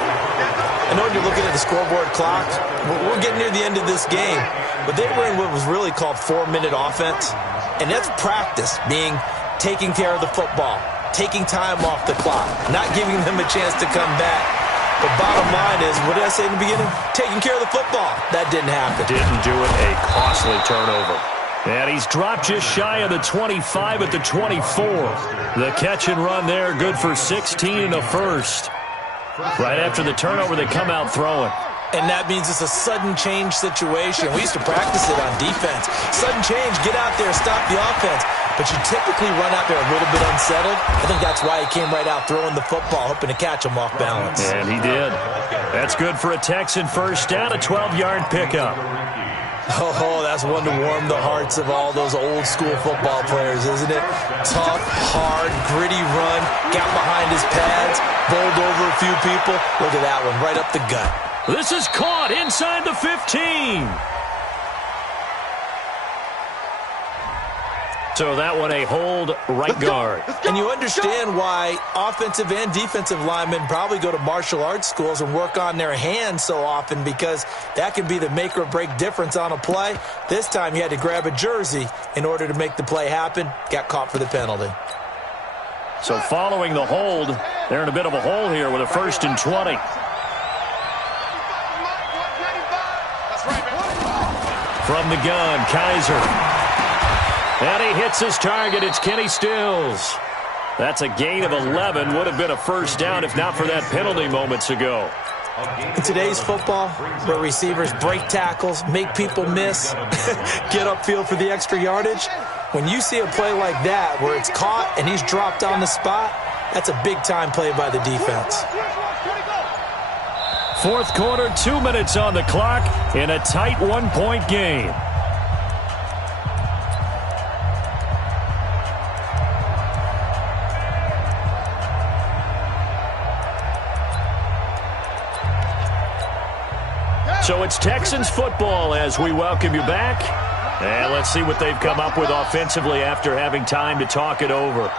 I know when you're looking at the scoreboard clock, we're getting near the end of this game. But they were in what was really called 4-minute offense. And that's practice, being taking care of the football, taking time off the clock, not giving them a chance to come back. But bottom line is, what did I say in the beginning? Taking care of the football. That didn't happen. Didn't do it. A costly turnover. And he's dropped just shy of the 25 at the 24. The catch and run there, good for 16 and a first. Right after the turnover, they come out throwing. And that means it's a sudden change situation. We used to practice it on defense. Sudden change, get out there, stop the offense. But you typically run out there a little bit unsettled. I think that's why he came right out throwing the football, hoping to catch him off balance. And he did. That's good for a Texan first down, a 12-yard pickup. Oh, that's one to warm the hearts of all those old-school football players, isn't it? Tough, hard, gritty run, got behind his pads, bowled over a few people. Look at that one, right up the gut. This is caught inside the 15. So that one a hold right guard. And you understand why offensive and defensive linemen probably go to martial arts schools and work on their hands so often, because that can be the make or break difference on a play. This time he had to grab a jersey in order to make the play happen. Got caught for the penalty. So following the hold, they're in a bit of a hole here with a 1st and 20. From the gun, Kaiser. And he hits his target. It's Kenny Stills. That's a gain of 11. Would have been a first down if not for that penalty moments ago. In today's football, where receivers break tackles, make people miss, get upfield for the extra yardage, when you see a play like that where it's caught and he's dropped on the spot, that's a big-time play by the defense. Fourth quarter, 2 minutes on the clock in a tight one-point game. So it's Texans football as we welcome you back. And let's see what they've come up with offensively after having time to talk it over.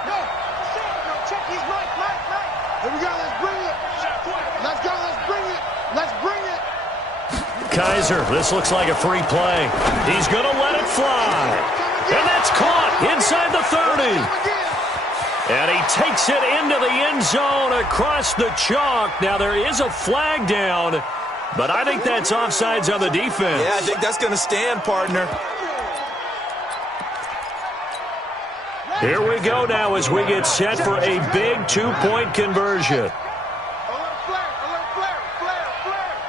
Here we go, let's bring it. Let's go, let's bring it. Let's bring it. Kaiser, this looks like a free play. He's going to let it fly. And that's caught inside the 30. And he takes it into the end zone across the chalk. Now there is a flag down, but I think that's offsides on the defense. Yeah, I think that's going to stand, partner. Here we go now as we get set for a big two-point conversion. Alert flare, alert flare, flare, flare.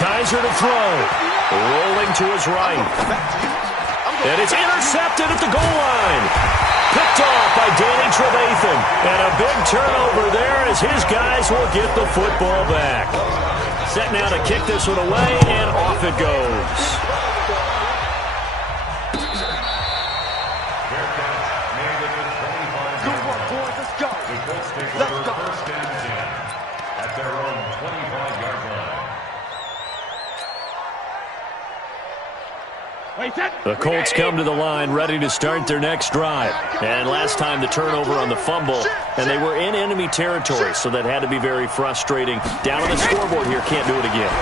Kaiser to throw. Rolling to his right. And it's intercepted at the goal line. Picked off by Danny Trevathan. And a big turnover there as his guys will get the football back. Set now to kick this one away, and off it goes. Let's go. First and 10 at their own 25-yard line. The Colts come to the line ready to start their next drive. And last time the turnover on the fumble, and they were in enemy territory, so that had to be very frustrating. Down on the scoreboard here, can't do it again.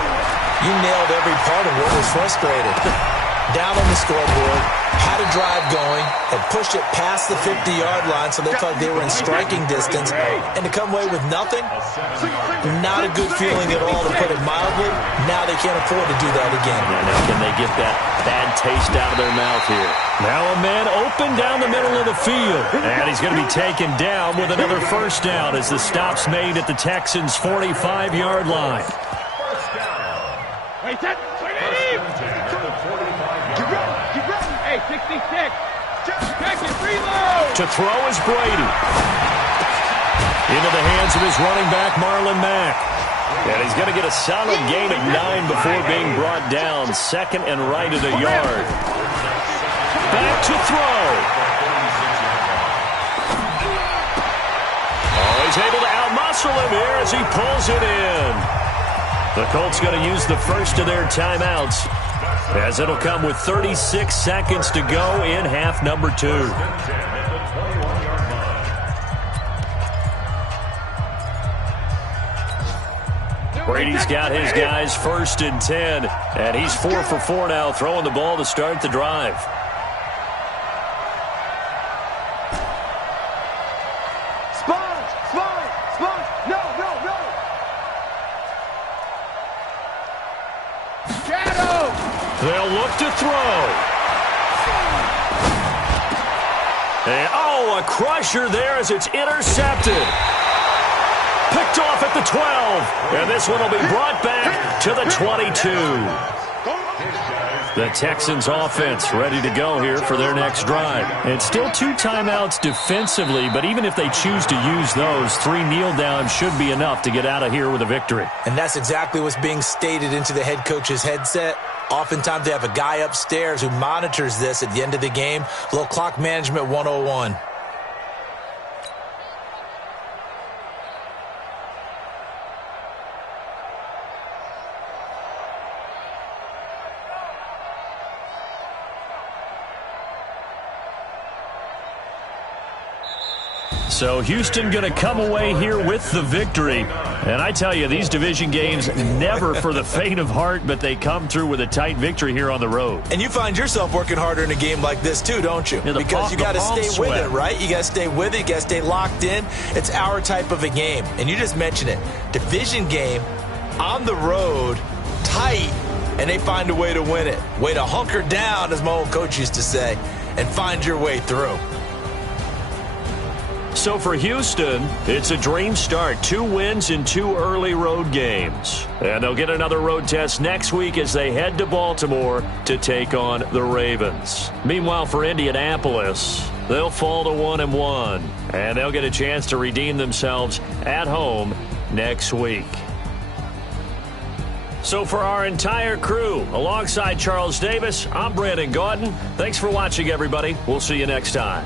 You nailed every part of what was frustrated. Down on the scoreboard, had a drive going, had pushed it past the 50-yard line so they thought they were in striking distance, and to come away with nothing, not a good feeling at all, to put it mildly. Now they can't afford to do that again. Yeah, now can they get that bad taste out of their mouth here? Now a man open down the middle of the field, and he's going to be taken down with another first down as the stop's made at the Texans' 45-yard line. Wait, that. Hey, 66. Check it, reload. To throw is Brady. Into the hands of his running back, Marlon Mack. And he's going to get a solid gain of 9 before being brought down. Second and right at a yard. Back to throw. Oh, he's able to outmuscle him here as he pulls it in. The Colts going to use the first of their timeouts, as it'll come with 36 seconds to go in half number 2. Brady's got his guys first and 10, and he's 4 for 4 now, throwing the ball to start the drive. They'll look to throw. And, a crusher there as it's intercepted. Picked off at the 12. And this one will be brought back to the 22. The Texans offense ready to go here for their next drive. And still 2 timeouts defensively, but even if they choose to use those, 3 kneel downs should be enough to get out of here with a victory. And that's exactly what's being stated into the head coach's headset. Oftentimes they have a guy upstairs who monitors this at the end of the game. A little clock management 101. So Houston going to come away here with the victory. And I tell you, these division games never for the faint of heart, but they come through with a tight victory here on the road. And you find yourself working harder in a game like this too, don't you? Yeah, because you got to stay with it, right? You got to stay with it. You got to stay locked in. It's our type of a game. And you just mentioned it. Division game, on the road, tight, and they find a way to win it. Way to hunker down, as my old coach used to say, and find your way through. So for Houston, it's a dream start. 2 wins in 2 early road games. And they'll get another road test next week as they head to Baltimore to take on the Ravens. Meanwhile, for Indianapolis, they'll fall to 1-1. And they'll get a chance to redeem themselves at home next week. So for our entire crew, alongside Charles Davis, I'm Brandon Gaudin. Thanks for watching, everybody. We'll see you next time.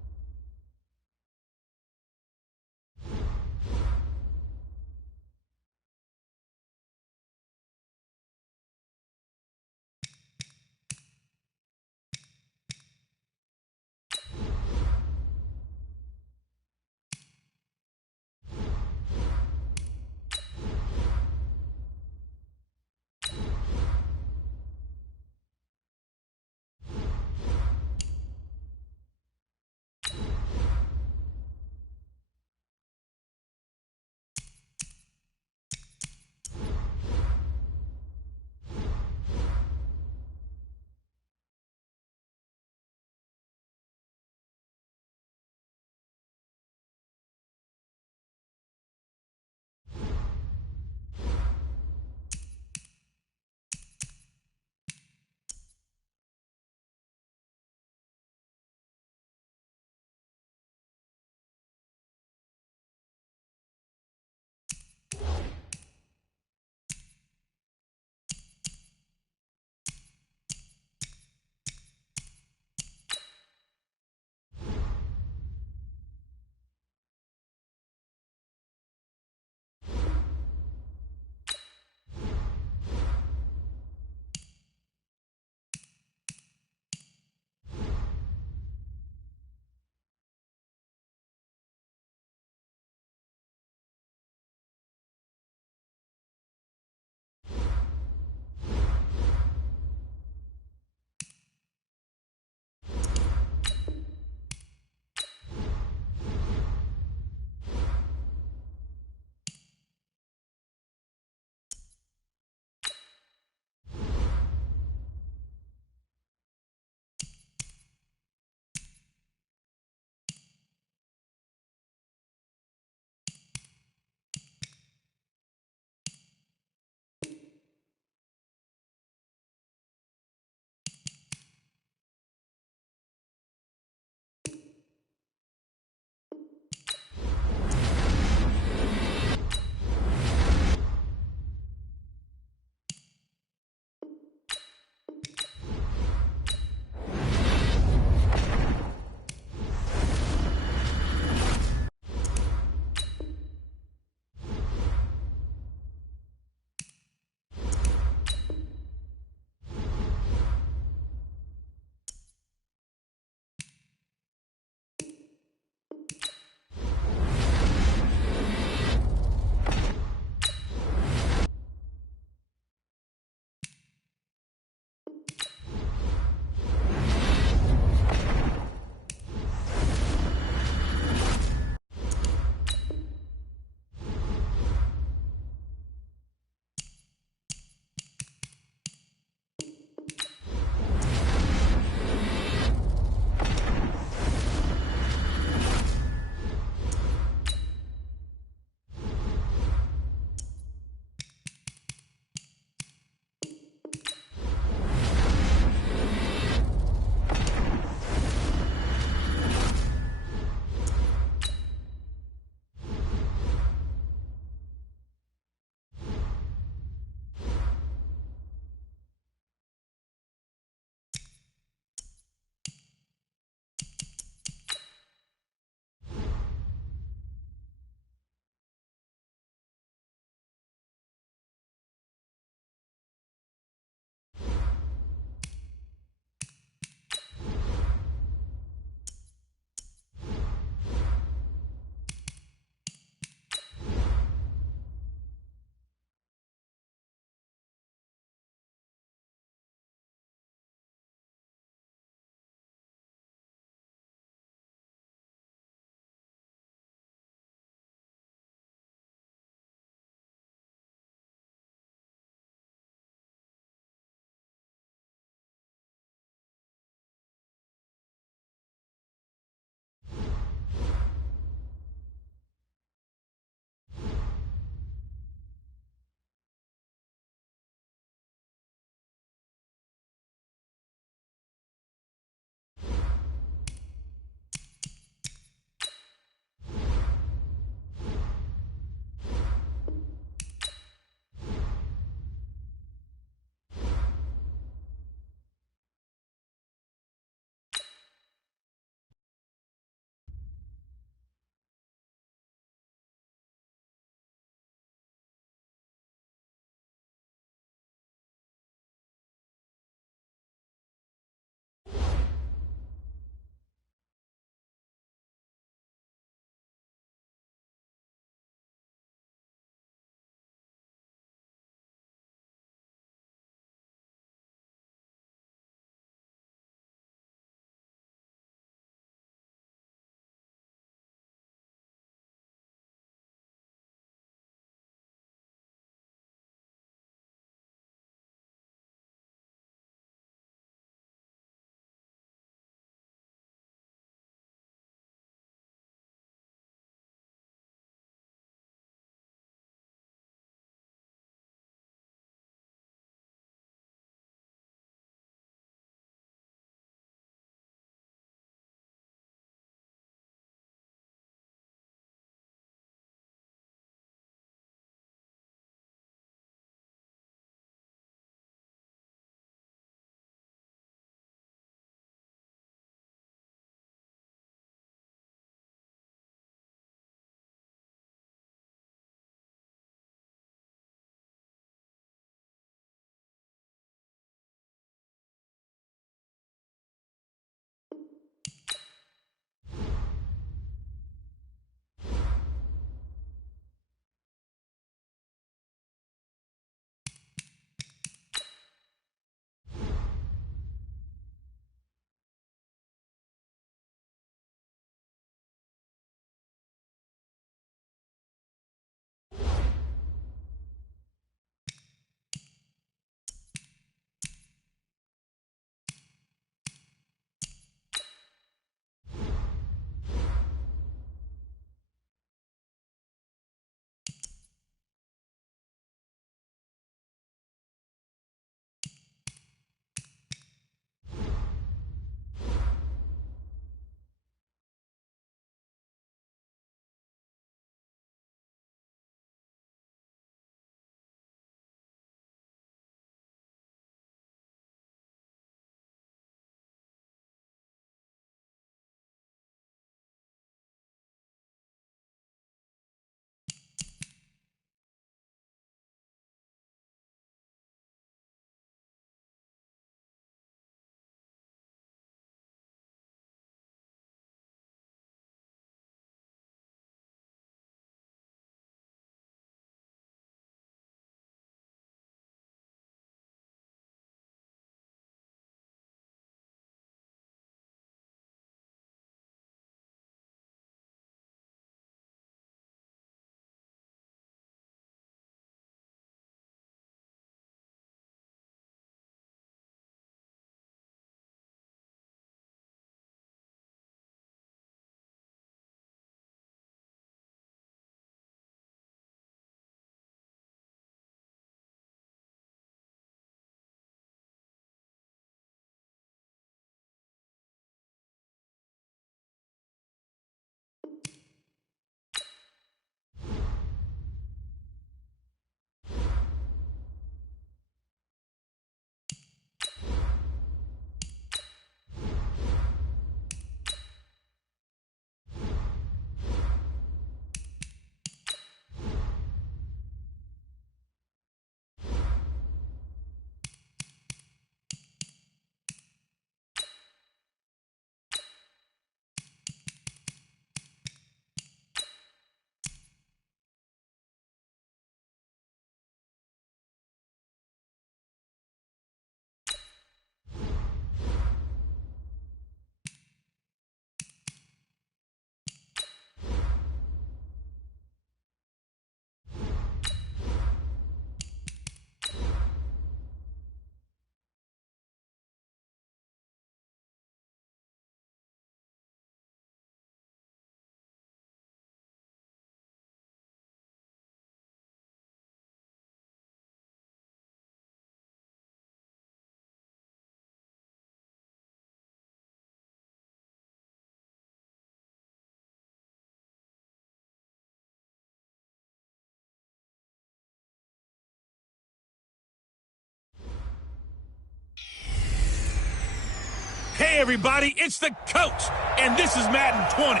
Hey, everybody, it's the Coach, and this is Madden 20.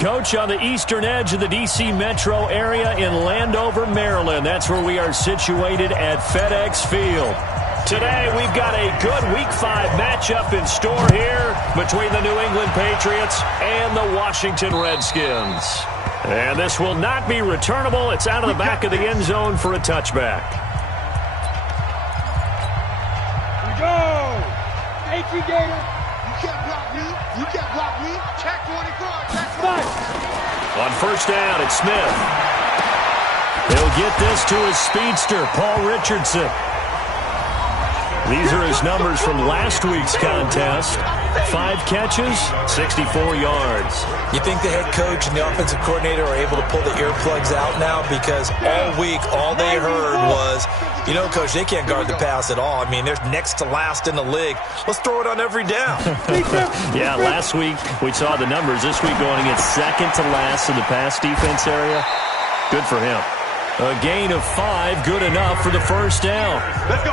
Coach on the eastern edge of the D.C. metro area in Landover, Maryland. That's where we are situated at FedEx Field. Today, we've got a good Week 5 matchup in store here between the New England Patriots and the Washington Redskins. And this will not be returnable. It's out of the back of the end zone for a touchback. Here we go. Thank you, Gator. You can't block me. You can't block me. Check 24. Check 24. On first down, it's Smith. He'll get this to his speedster, Paul Richardson. These are his numbers from last week's contest. 5 catches, 64 yards. You think the head coach and the offensive coordinator are able to pull the earplugs out now? Because all week, all they heard was, you know, Coach, they can't guard the pass at all. I mean, they're next to last in the league. Let's throw it on every down. Yeah, last week we saw the numbers. This week going against second to last in the pass defense area. Good for him. A gain of 5, good enough for the first down. Let's go.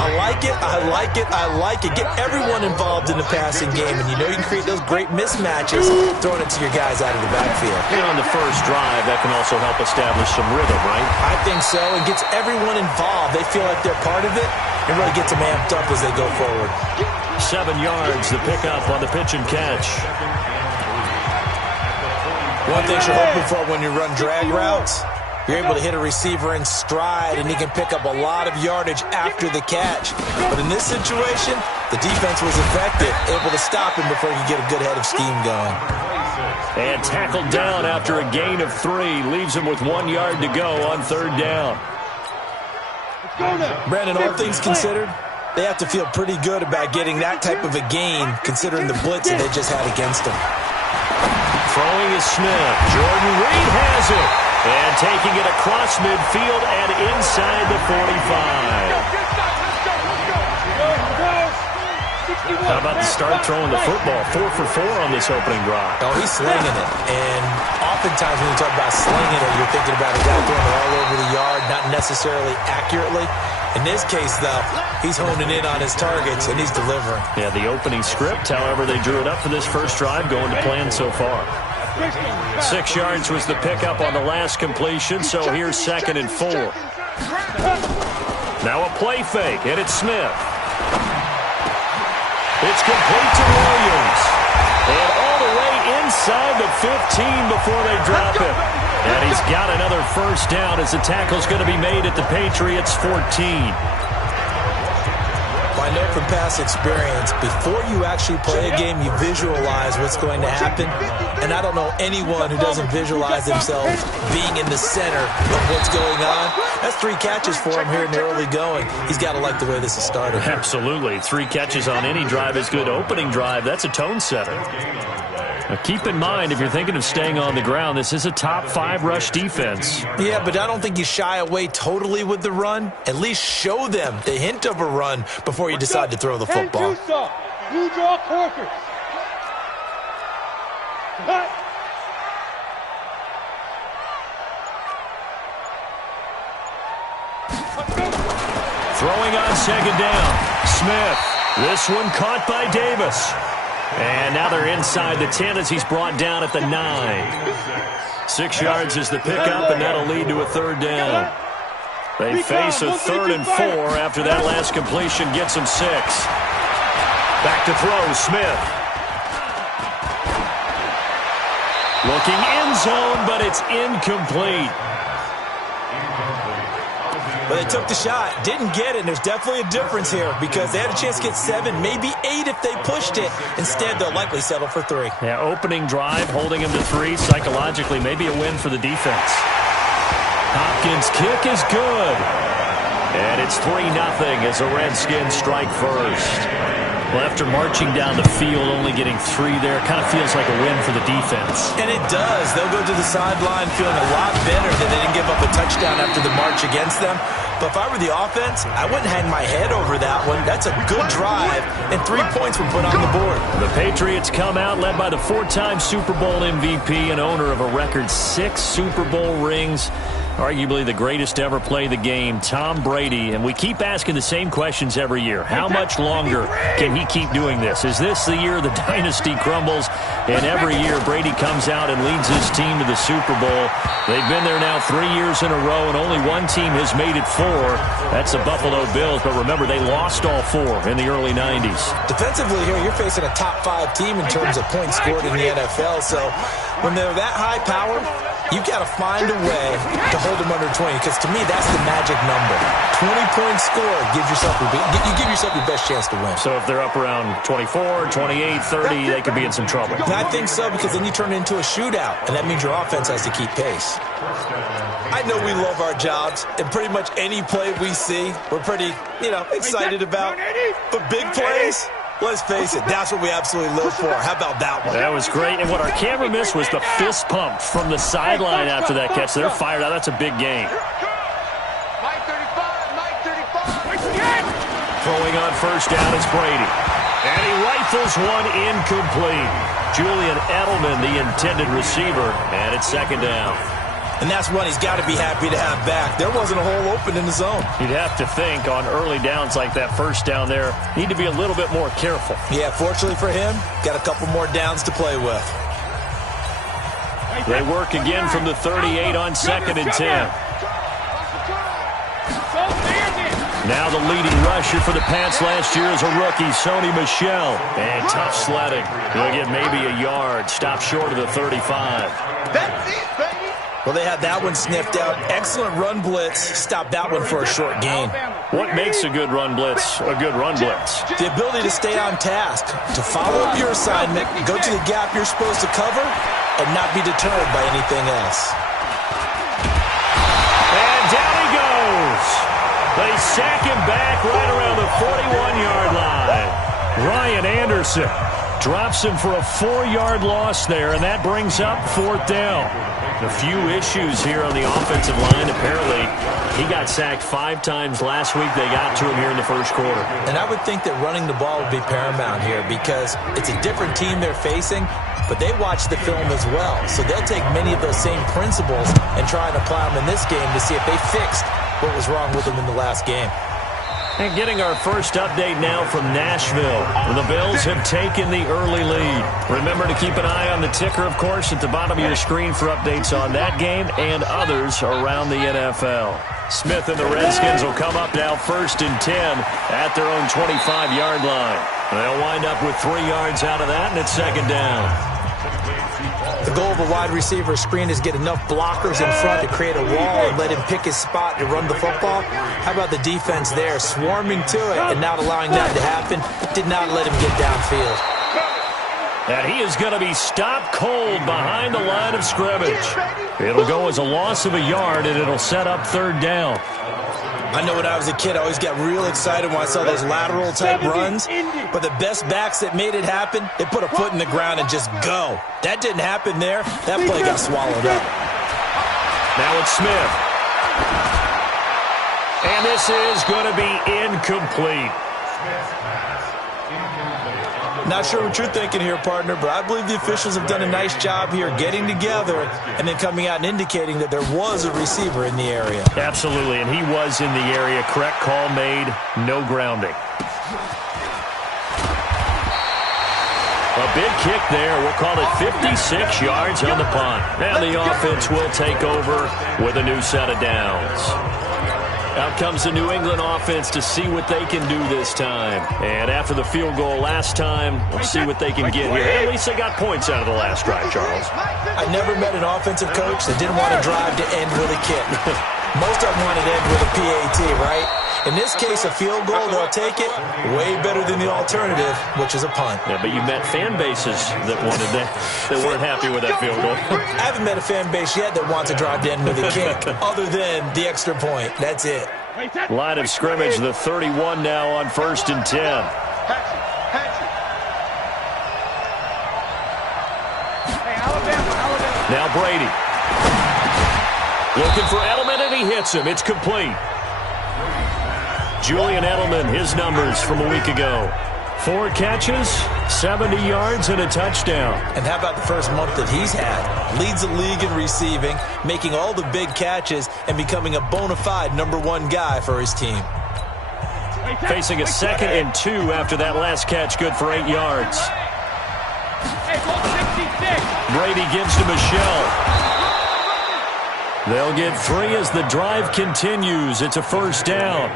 I like it, I like it, I like it. Get everyone involved in the passing game, and you know you can create those great mismatches throwing it to your guys out of the backfield. And on the first drive, that can also help establish some rhythm, right? I think so. It gets everyone involved. They feel like they're part of it, and really gets them amped up as they go forward. 7 yards, the pickup on the pitch and catch. One thing you're hoping for when you run drag routes, you're able to hit a receiver in stride, and he can pick up a lot of yardage after the catch. But in this situation, the defense was effective, able to stop him before he could get a good head of steam going. And tackled down after a gain of 3. Leaves him with 1 yard to go on third down. Brandon, all things considered, they have to feel pretty good about getting that type of a gain, considering the blitz that they just had against them. Throwing is Smith. Jordan Reed has it. And taking it across midfield and inside the 45. How about the start throwing the football? 4 for 4 on this opening drive. Oh, he's slinging it. And oftentimes when you talk about slinging it, you're thinking about a guy throwing it all over the yard, not necessarily accurately. In this case, though, he's honing in on his targets, and he's delivering. Yeah, the opening script, however, they drew it up for this first drive, going to plan so far. 6 yards was the pickup on the last completion, so here's 2nd and 4. Now a play fake, and it's Smith. It's complete to Williams. And all the way inside the 15 before they drop him. And he's got another first down as the tackle's going to be made at the Patriots' 14. I know from past experience, before you actually play a game, you visualize what's going to happen. And I don't know anyone who doesn't visualize themselves being in the center of what's going on. That's 3 catches for him here in the early going. He's got to like the way this is started. Absolutely. 3 catches on any drive is good. Opening drive, that's a tone setter. Now keep in mind, if you're thinking of staying on the ground, this is a top 5 rush defense. Yeah, but I don't think you shy away totally with the run. At least show them the hint of a run before you decide to throw the football. You draw quarters. Throwing on 2nd down. Smith. This one caught by Davis. And now they're inside the 10 as he's brought down at the 9. 6 yards is the pickup, and that'll lead to a 3rd down. They face a 3rd and 4 after that last completion gets them 6. Back to throw, Smith. Looking end zone, but it's incomplete. But they took the shot, didn't get it, and there's definitely a difference here because they had a chance to get 7, maybe 8 if they pushed it. Instead, they'll likely settle for 3. Yeah, opening drive, holding him to 3, psychologically, maybe a win for the defense. Hopkins' kick is good. And it's 3-0 as the Redskins strike first. Well, after marching down the field, only getting 3 there, kind of feels like a win for the defense. And it does. They'll go to the sideline feeling a lot better that they didn't give up a touchdown after the march against them. But if I were the offense, I wouldn't hang my head over that one. That's a good drive, and 3 points were put on the board. The Patriots come out led by the 4-time Super Bowl MVP and owner of a record 6 Super Bowl rings. Arguably the greatest to ever play the game, Tom Brady. And we keep asking the same questions every year. How much longer can he keep doing this? Is this the year the dynasty crumbles? And every year Brady comes out and leads his team to the Super Bowl. They've been there now 3 years in a row, and only one team has made it 4. That's the Buffalo Bills. But remember, they lost all 4 in the early 90s. Defensively here, you're facing a top 5 team in terms of points scored in the NFL. So when they're that high power, you've got to find a way to hold them under 20, because to me, that's the magic number. 20-point score gives yourself you give yourself your best chance to win. So if they're up around 24, 28, 30, they could be in some trouble. And I think so, because then you turn it into a shootout, and that means your offense has to keep pace. I know we love our jobs, and pretty much any play we see, we're pretty, excited about. But big plays, let's face it, that's what we absolutely live for. How about that one? That was great. And what our camera missed was the fist pump from the sideline after that catch. They're fired out. That's a big game. Mike 35. Throwing on first down, it's Brady. And he rifles one incomplete. Julian Edelman, the intended receiver, and it's second down. And that's one he's got to be happy to have back. There wasn't a hole open in the zone. You'd have to think on early downs like that first down there, need to be a little bit more careful. Yeah, fortunately for him, got a couple more downs to play with. They work again from the 38 on second and 10. Now the leading rusher for the Pats last year is a rookie, Sony Michel. And tough sledding. He'll get maybe a yard. Stop short of the 35. That's it, baby. Well, they had that one sniffed out. Excellent run blitz. Stopped that one for a short gain. What makes a good run blitz a good run blitz? The ability to stay on task, to follow up your assignment, go to the gap you're supposed to cover, and not be deterred by anything else. And down he goes. They sack him back right around the 41-yard line. Ryan Anderson drops him for a 4-yard loss there, and that brings up fourth down. A few issues here on the offensive line. Apparently, he got sacked 5 times last week. They got to him here in the first quarter. And I would think that running the ball would be paramount here, because it's a different team they're facing, but they watch the film as well. So they'll take many of those same principles and try and apply them in this game to see if they fixed what was wrong with them in the last game. And getting our first update now from Nashville. The Bills have taken the early lead. Remember to keep an eye on the ticker, of course, at the bottom of your screen for updates on that game and others around the NFL. Smith and the Redskins will come up now first and 10 at their own 25-yard line. They'll wind up with 3 yards out of that, and it's second down. The goal of a wide receiver screen is get enough blockers in front to create a wall and let him pick his spot to run the football. How about the defense there, swarming to it and not allowing that to happen? Did not let him get downfield. And he is going to be stopped cold behind the line of scrimmage. It'll go as a loss of a yard, and it'll set up third down. I know when I was a kid, I always got real excited when I saw those lateral-type runs. But the best backs that made it happen, they put a foot in the ground and just go. That didn't happen there. That play got swallowed up. Now it's Smith. And this is going to be incomplete. Not sure what you're thinking here, partner, but I believe the officials have done a nice job here getting together and then coming out and indicating that there was a receiver in the area. Absolutely, and he was in the area. Correct call made, no grounding. A big kick there. We'll call it 56 yards on the punt. And the offense will take over with a new set of downs. Out comes the New England offense to see what they can do this time. And after the field goal last time, we'll see what they can get here. At least they got points out of the last drive, Charles. I never met an offensive coach that didn't want to drive to end with a kick. Most of them wanted to end with a PAT, right? In this case, a field goal, they'll take it. Way better than the alternative, which is a punt. Yeah, but you met fan bases that wanted that weren't happy with that field goal. I haven't met a fan base yet that wants to drive to end with a kick, other than the extra point. That's it. Line of scrimmage, the 31 now on first and 10. Now Brady. Looking for Edelman, and he hits him. It's complete. Julian Edelman, his numbers from a week ago. 4 catches, 70 yards, and a touchdown. And how about the first month that he's had? Leads the league in receiving, making all the big catches, and becoming a bona fide #1 guy for his team. Facing a 2nd and 2 after that last catch, good for 8 yards. Brady gives to Michelle. They'll get 3 as the drive continues. It's a first down.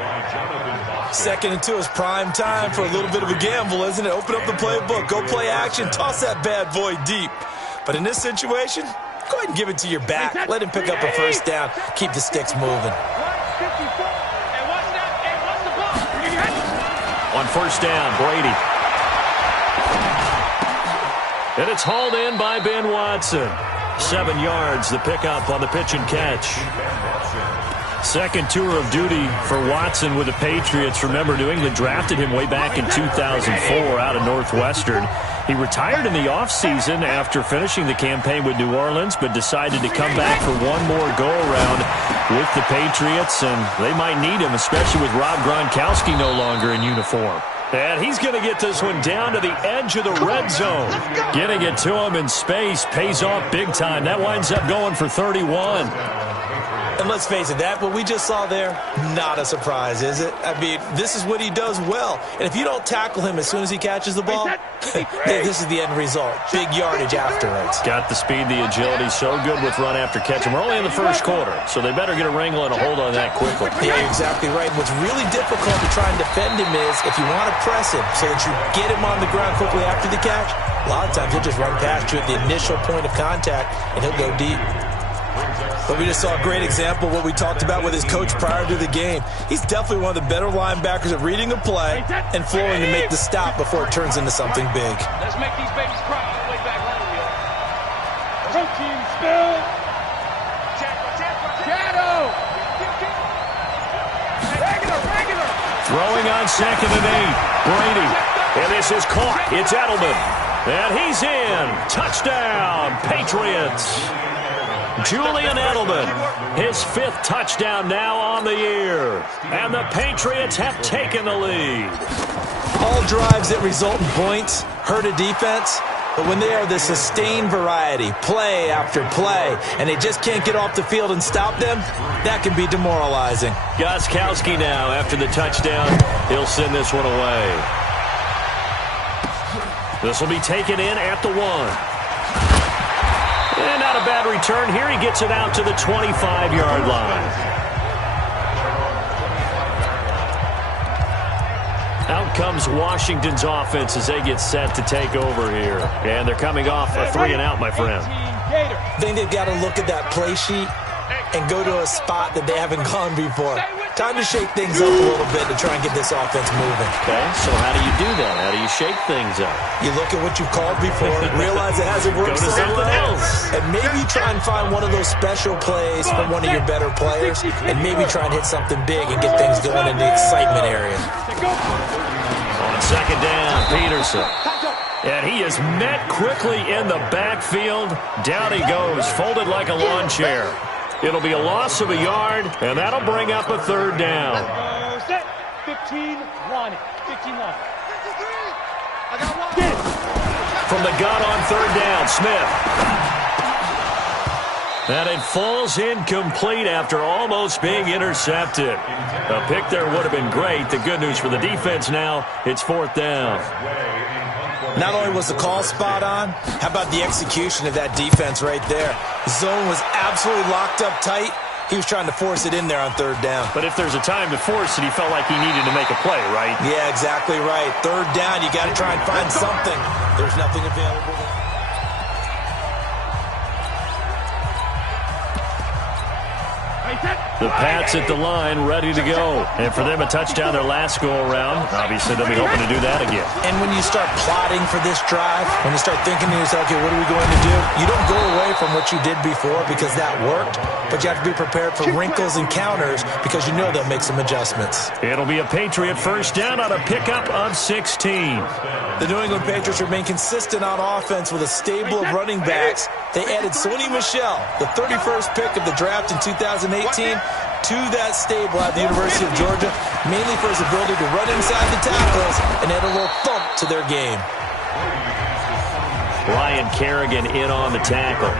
2nd and 2 is prime time for a little bit of a gamble, isn't it? Open up the playbook, go play action, toss that bad boy deep. But in this situation, go ahead and give it to your back. Let him pick up a first down. Keep the sticks moving. On first down, Brady. And it's hauled in by Ben Watson. 7 yards, the pickup on the pitch and catch. Second tour of duty for Watson with the Patriots. Remember, New England drafted him way back in 2004 out of Northwestern. He retired in the offseason after finishing the campaign with New Orleans, but decided to come back for one more go-around with the Patriots, and they might need him, especially with Rob Gronkowski no longer in uniform. And he's going to get this one down to the edge of the red zone. Getting it to him in space pays off big time. That winds up going for 31. And let's face it, that what we just saw there, not a surprise, is it? I mean, this is what he does well. And if you don't tackle him as soon as he catches the ball, this is the end result. Big yardage afterwards. Got the speed, the agility, so good with run after catch. And we're only in the first quarter, so they better get a wrangle and a hold on that quickly. Yeah, you're exactly right. What's really difficult to try and defend him is if you want to press him so that you get him on the ground quickly after the catch, a lot of times he'll just run past you at the initial point of contact, and he'll go deep. But we just saw a great example of what we talked about with his coach prior to the game. He's definitely one of the better linebackers at reading a play and flowing to make the stop before it turns into something big. Let's make these babies cry on the way back home, yo. Protein spill. Shadow. Regular. Throwing on 2nd and 8. Brady. And this is caught. It's Edelman. And he's in. Touchdown, Patriots. Julian Edelman, his 5th touchdown now on the year. And the Patriots have taken the lead. All drives that result in points hurt a defense, but when they are the sustained variety, play after play, and they just can't get off the field and stop them, that can be demoralizing. Gostkowski now, after the touchdown, he'll send this one away. This will be taken in at the 1. And not a bad return here. He gets it out to the 25-yard line. Out comes Washington's offense as they get set to take over here. And they're coming off a 3-and-out, my friend. I think they've got to look at that play sheet and go to a spot that they haven't gone before. Time to shake things up a little bit to try and get this offense moving. Okay, so how do you do that? How do you shake things up? You look at what you've called before, realize it hasn't worked Go to something else. and maybe try and find one of those special plays from one of your better players, and maybe try and hit something big and get things going in the excitement area. On 2nd down, Peterson. And he is met quickly in the backfield. Down he goes, folded like a lawn chair. It'll be a loss of a yard, and that'll bring up a 3rd down. Set. 15 line. 15 line. From the gun on 3rd down, Smith. And it falls incomplete after almost being intercepted. A pick there would have been great. The good news for the defense now, it's 4th down. Not only was the call spot on, how about the execution of that defense right there? Zone was absolutely locked up tight. He was trying to force it in there on 3rd down. But if there's a time to force it, he felt like he needed to make a play, right? Yeah, exactly right. 3rd down, you got to try and find something. There's nothing available. The Pats at the line, ready to go. And for them, a touchdown their last go-around. Obviously, they'll be hoping to do that again. And when you start plotting for this drive, when you start thinking to yourself, okay, what are we going to do? You don't go away from what you did before because that worked, but you have to be prepared for wrinkles and counters because you know they'll make some adjustments. It'll be a Patriot first down on a pickup of 16. The New England Patriots remain consistent on offense with a stable of running backs. They added Sony Michel, the 31st pick of the draft in 2018, to that stable at the University of Georgia, mainly for his ability to run inside the tackles and add a little thump to their game. Ryan Kerrigan in on the tackle.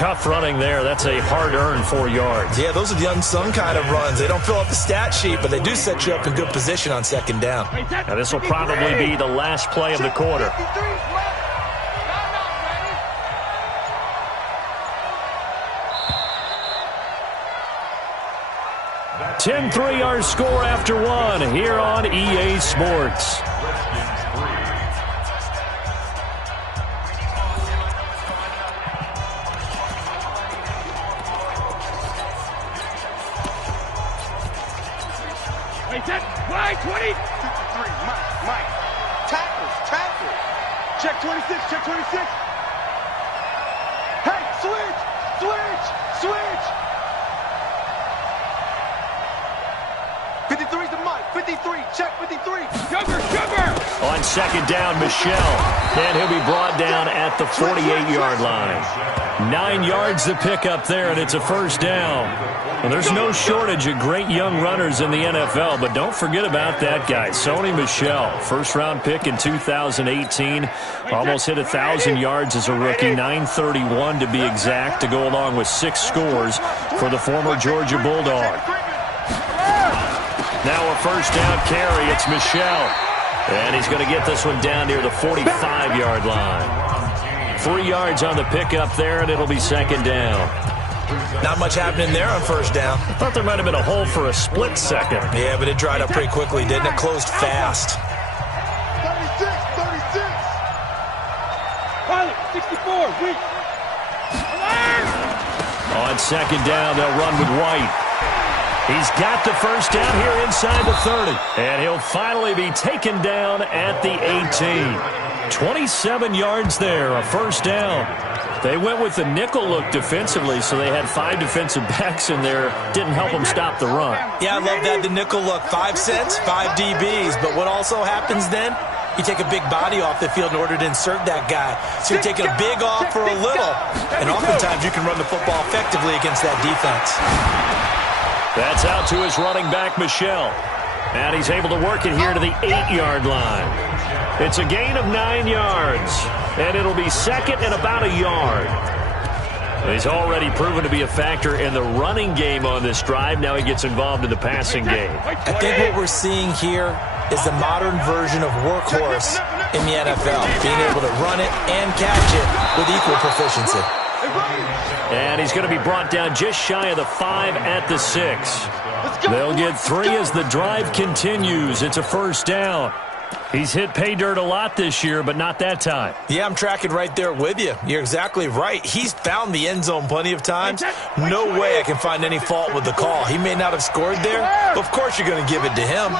Tough running there. That's a hard-earned 4 yards. Yeah, those are the unsung kind of runs. They don't fill up the stat sheet, but they do set you up in good position on second down. Now this will probably be the last play of the quarter. 10-3 our score after one here on EA Sports. Play 20. 53, Mike. Tackles. Check 26, check 26. Hey, switch. 53's the Mike. 53, check 53. Sugar. On second down, Michelle. And he'll be brought down at the 48-yard line. 9 yards to pick up there, and it's a first down. Well, there's no shortage of great young runners in the NFL, but don't forget about that guy, Sony Michel. First-round pick in 2018. Almost hit 1,000 yards as a rookie, 931 to be exact, to go along with 6 scores for the former Georgia Bulldog. Now a first down carry. It's Michel. And he's going to get this one down near the 45-yard line. 3 yards on the pickup there, and it'll be second down. Not much happening there on first down. I thought there might have been a hole for a split second. Yeah, but it dried up pretty quickly, didn't it? Closed fast. 36. Pilot, 64, weak. On second down, they'll run with White. He's got the first down here inside the 30. And he'll finally be taken down at the 18. 27 yards there, a first down. They went with the nickel look defensively, so they had 5 defensive backs in there. Didn't help them stop the run. Yeah, I love that, the nickel look. 5 cents, 5 DBs. But what also happens then? You take a big body off the field in order to insert that guy. So you're taking a big off for a little. And oftentimes you can run the football effectively against that defense. That's out to his running back, Michel. And he's able to work it here to the 8-yard line. It's a gain of 9 yards. And it'll be second and about a yard. He's already proven to be a factor in the running game on this drive. Now he gets involved in the passing game. I think what we're seeing here is the modern version of workhorse in the NFL. Being able to run it and catch it with equal proficiency. And he's going to be brought down just shy of the 5 at the 6. They'll get 3 as the drive continues. It's a first down. He's hit pay dirt a lot this year, but not that time. Yeah, I'm tracking right there with you. You're exactly right. He's found the end zone plenty of times. No way I can find any fault with the call. He may not have scored there, but of course you're going to give it to him.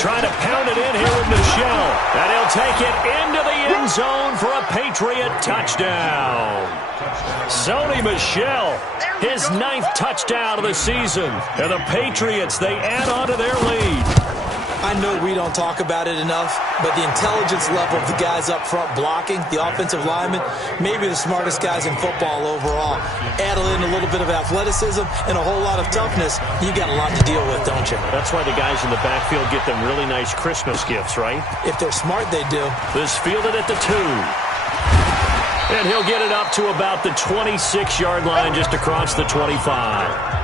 Trying to pound it in here with Michel. And he'll take it into the end zone for a Patriot touchdown. Sony Michel, his 9th touchdown of the season. And the Patriots, they add on to their lead. I know we don't talk about it enough, but the intelligence level of the guys up front blocking, the offensive linemen, maybe the smartest guys in football overall. Add in a little bit of athleticism and a whole lot of toughness, you got a lot to deal with, don't you? That's why the guys in the backfield get them really nice Christmas gifts, right? If they're smart, they do. This fielded at the 2. And he'll get it up to about the 26-yard line, just across the 25.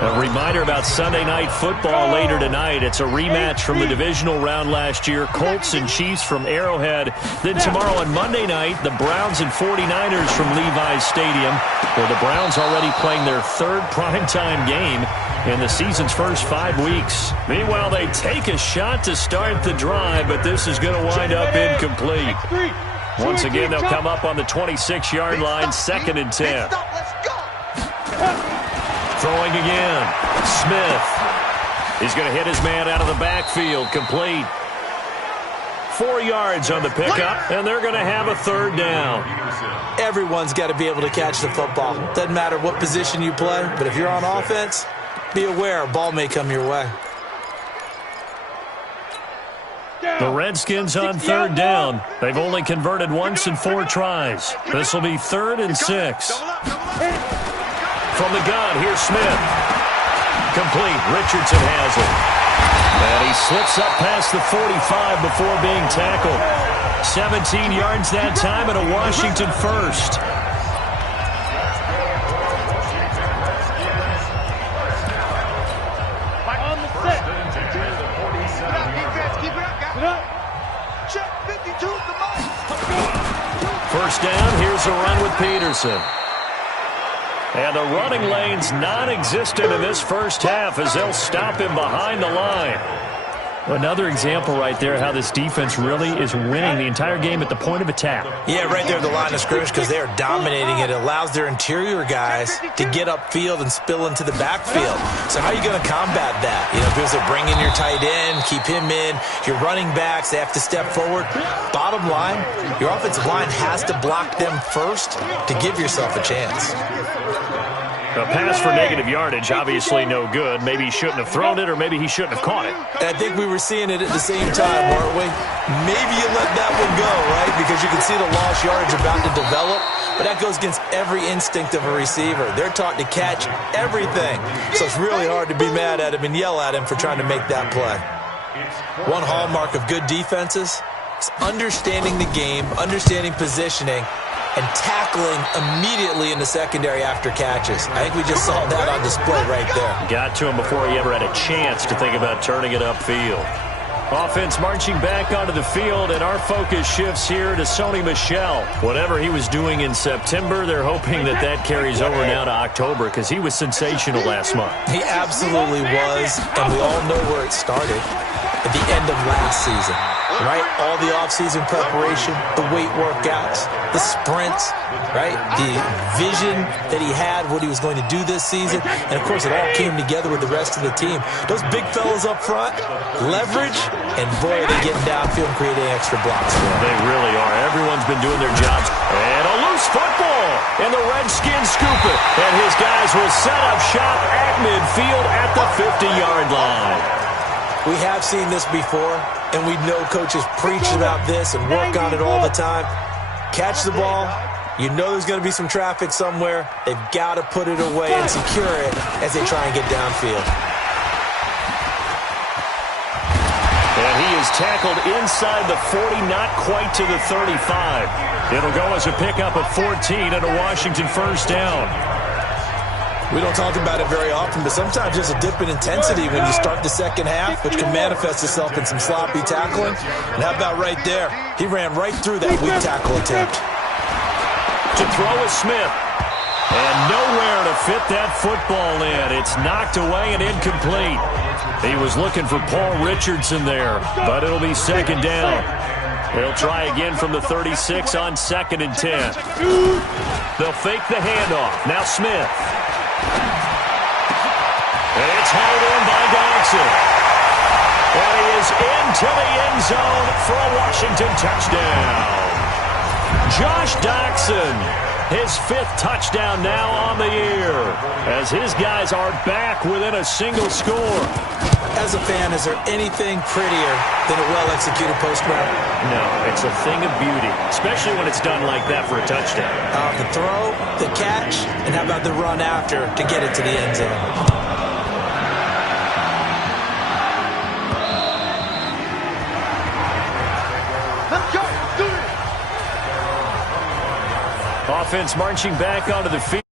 A reminder about Sunday Night Football later tonight. It's a rematch from the divisional round last year. Colts and Chiefs from Arrowhead. Then tomorrow on Monday night, the Browns and 49ers from Levi's Stadium, where the Browns already playing their 3rd primetime game in the season's first 5 weeks. Meanwhile, they take a shot to start the drive, but this is going to wind up incomplete. Once again, they'll come up on the 26-yard line, 2nd and 10. Throwing again. Smith. He's going to hit his man out of the backfield. Complete. 4 yards on the pickup, and they're going to have a 3rd down. Everyone's got to be able to catch the football. Doesn't matter what position you play, but if you're on offense, be aware a ball may come your way. The Redskins on 3rd down. They've only converted once in 4 tries. This will be 3rd and 6. From the gun, here's Smith. Complete. Richardson has it. And he slips up past the 45 before being tackled. 17 yards that time and a Washington first. On the set. Keep it up, guys. Check 52 at the mark. First down, here's a run with Peterson. And the running lane's non-existent in this first half as they'll stop him behind the line. Another example right there how this defense really is winning the entire game at the point of attack. Yeah, right there at the line of scrimmage because they are dominating it. It allows their interior guys to get upfield and spill into the backfield. So how are you going to combat that? You know, because they bring in your tight end, keep him in. Your running backs, they have to step forward. Bottom line, your offensive line has to block them first to give yourself a chance. A pass for negative yardage, obviously no good. Maybe he shouldn't have thrown it, or maybe he shouldn't have caught it. And I think we were seeing it at the same time, weren't we? Maybe you let that one go, right? Because you can see the lost yardage about to develop. But that goes against every instinct of a receiver. They're taught to catch everything. So it's really hard to be mad at him and yell at him for trying to make that play. One hallmark of good defenses is understanding the game, understanding positioning, and tackling immediately in the secondary after catches. I think we just saw that on display right there. Got to him before he ever had a chance to think about turning it upfield. Offense marching back onto the field, and our focus shifts here to Sony Michel. Whatever he was doing in September, they're hoping that that carries over now to October because he was sensational last month. He absolutely was, and we all know where it started at the end of last season. Right? All the offseason preparation, the weight workouts, the sprints, right? The vision that he had, what he was going to do this season. And, of course, it all came together with the rest of the team. Those big fellas up front, leverage, and, boy, are they getting downfield and creating extra blocks for him. They really are. Everyone's been doing their jobs. And a loose football. And the Redskins scoop it. And his guys will set up shop at midfield at the 50-yard line. We have seen this before, and we know coaches preach about this and work on it all the time. Catch the ball. You know there's going to be some traffic somewhere. They've got to put it away and secure it as they try and get downfield. And he is tackled inside the 40, not quite to the 35. It'll go as a pickup of 14 and a Washington first down. We don't talk about it very often, but sometimes there's a dip in intensity when you start the second half, which can manifest itself in some sloppy tackling. And how about right there? He ran right through that weak tackle attempt. To throw is Smith. And nowhere to fit that football in. It's knocked away and incomplete. He was looking for Paul Richardson there, but it'll be second down. They'll try again from the 36 on 2nd and 10. They'll fake the handoff. Now Smith. And it's held in by Dodson. And he is into the end zone for a Washington touchdown. Josh Doctson, his 5th touchdown now on the year, as his guys are back within a single score. As a fan, is there anything prettier than a well-executed post route? No, it's a thing of beauty, especially when it's done like that for a touchdown. The throw, the catch, and how about the run after to get it to the end zone? Let's go. Do it. Offense marching back onto the field.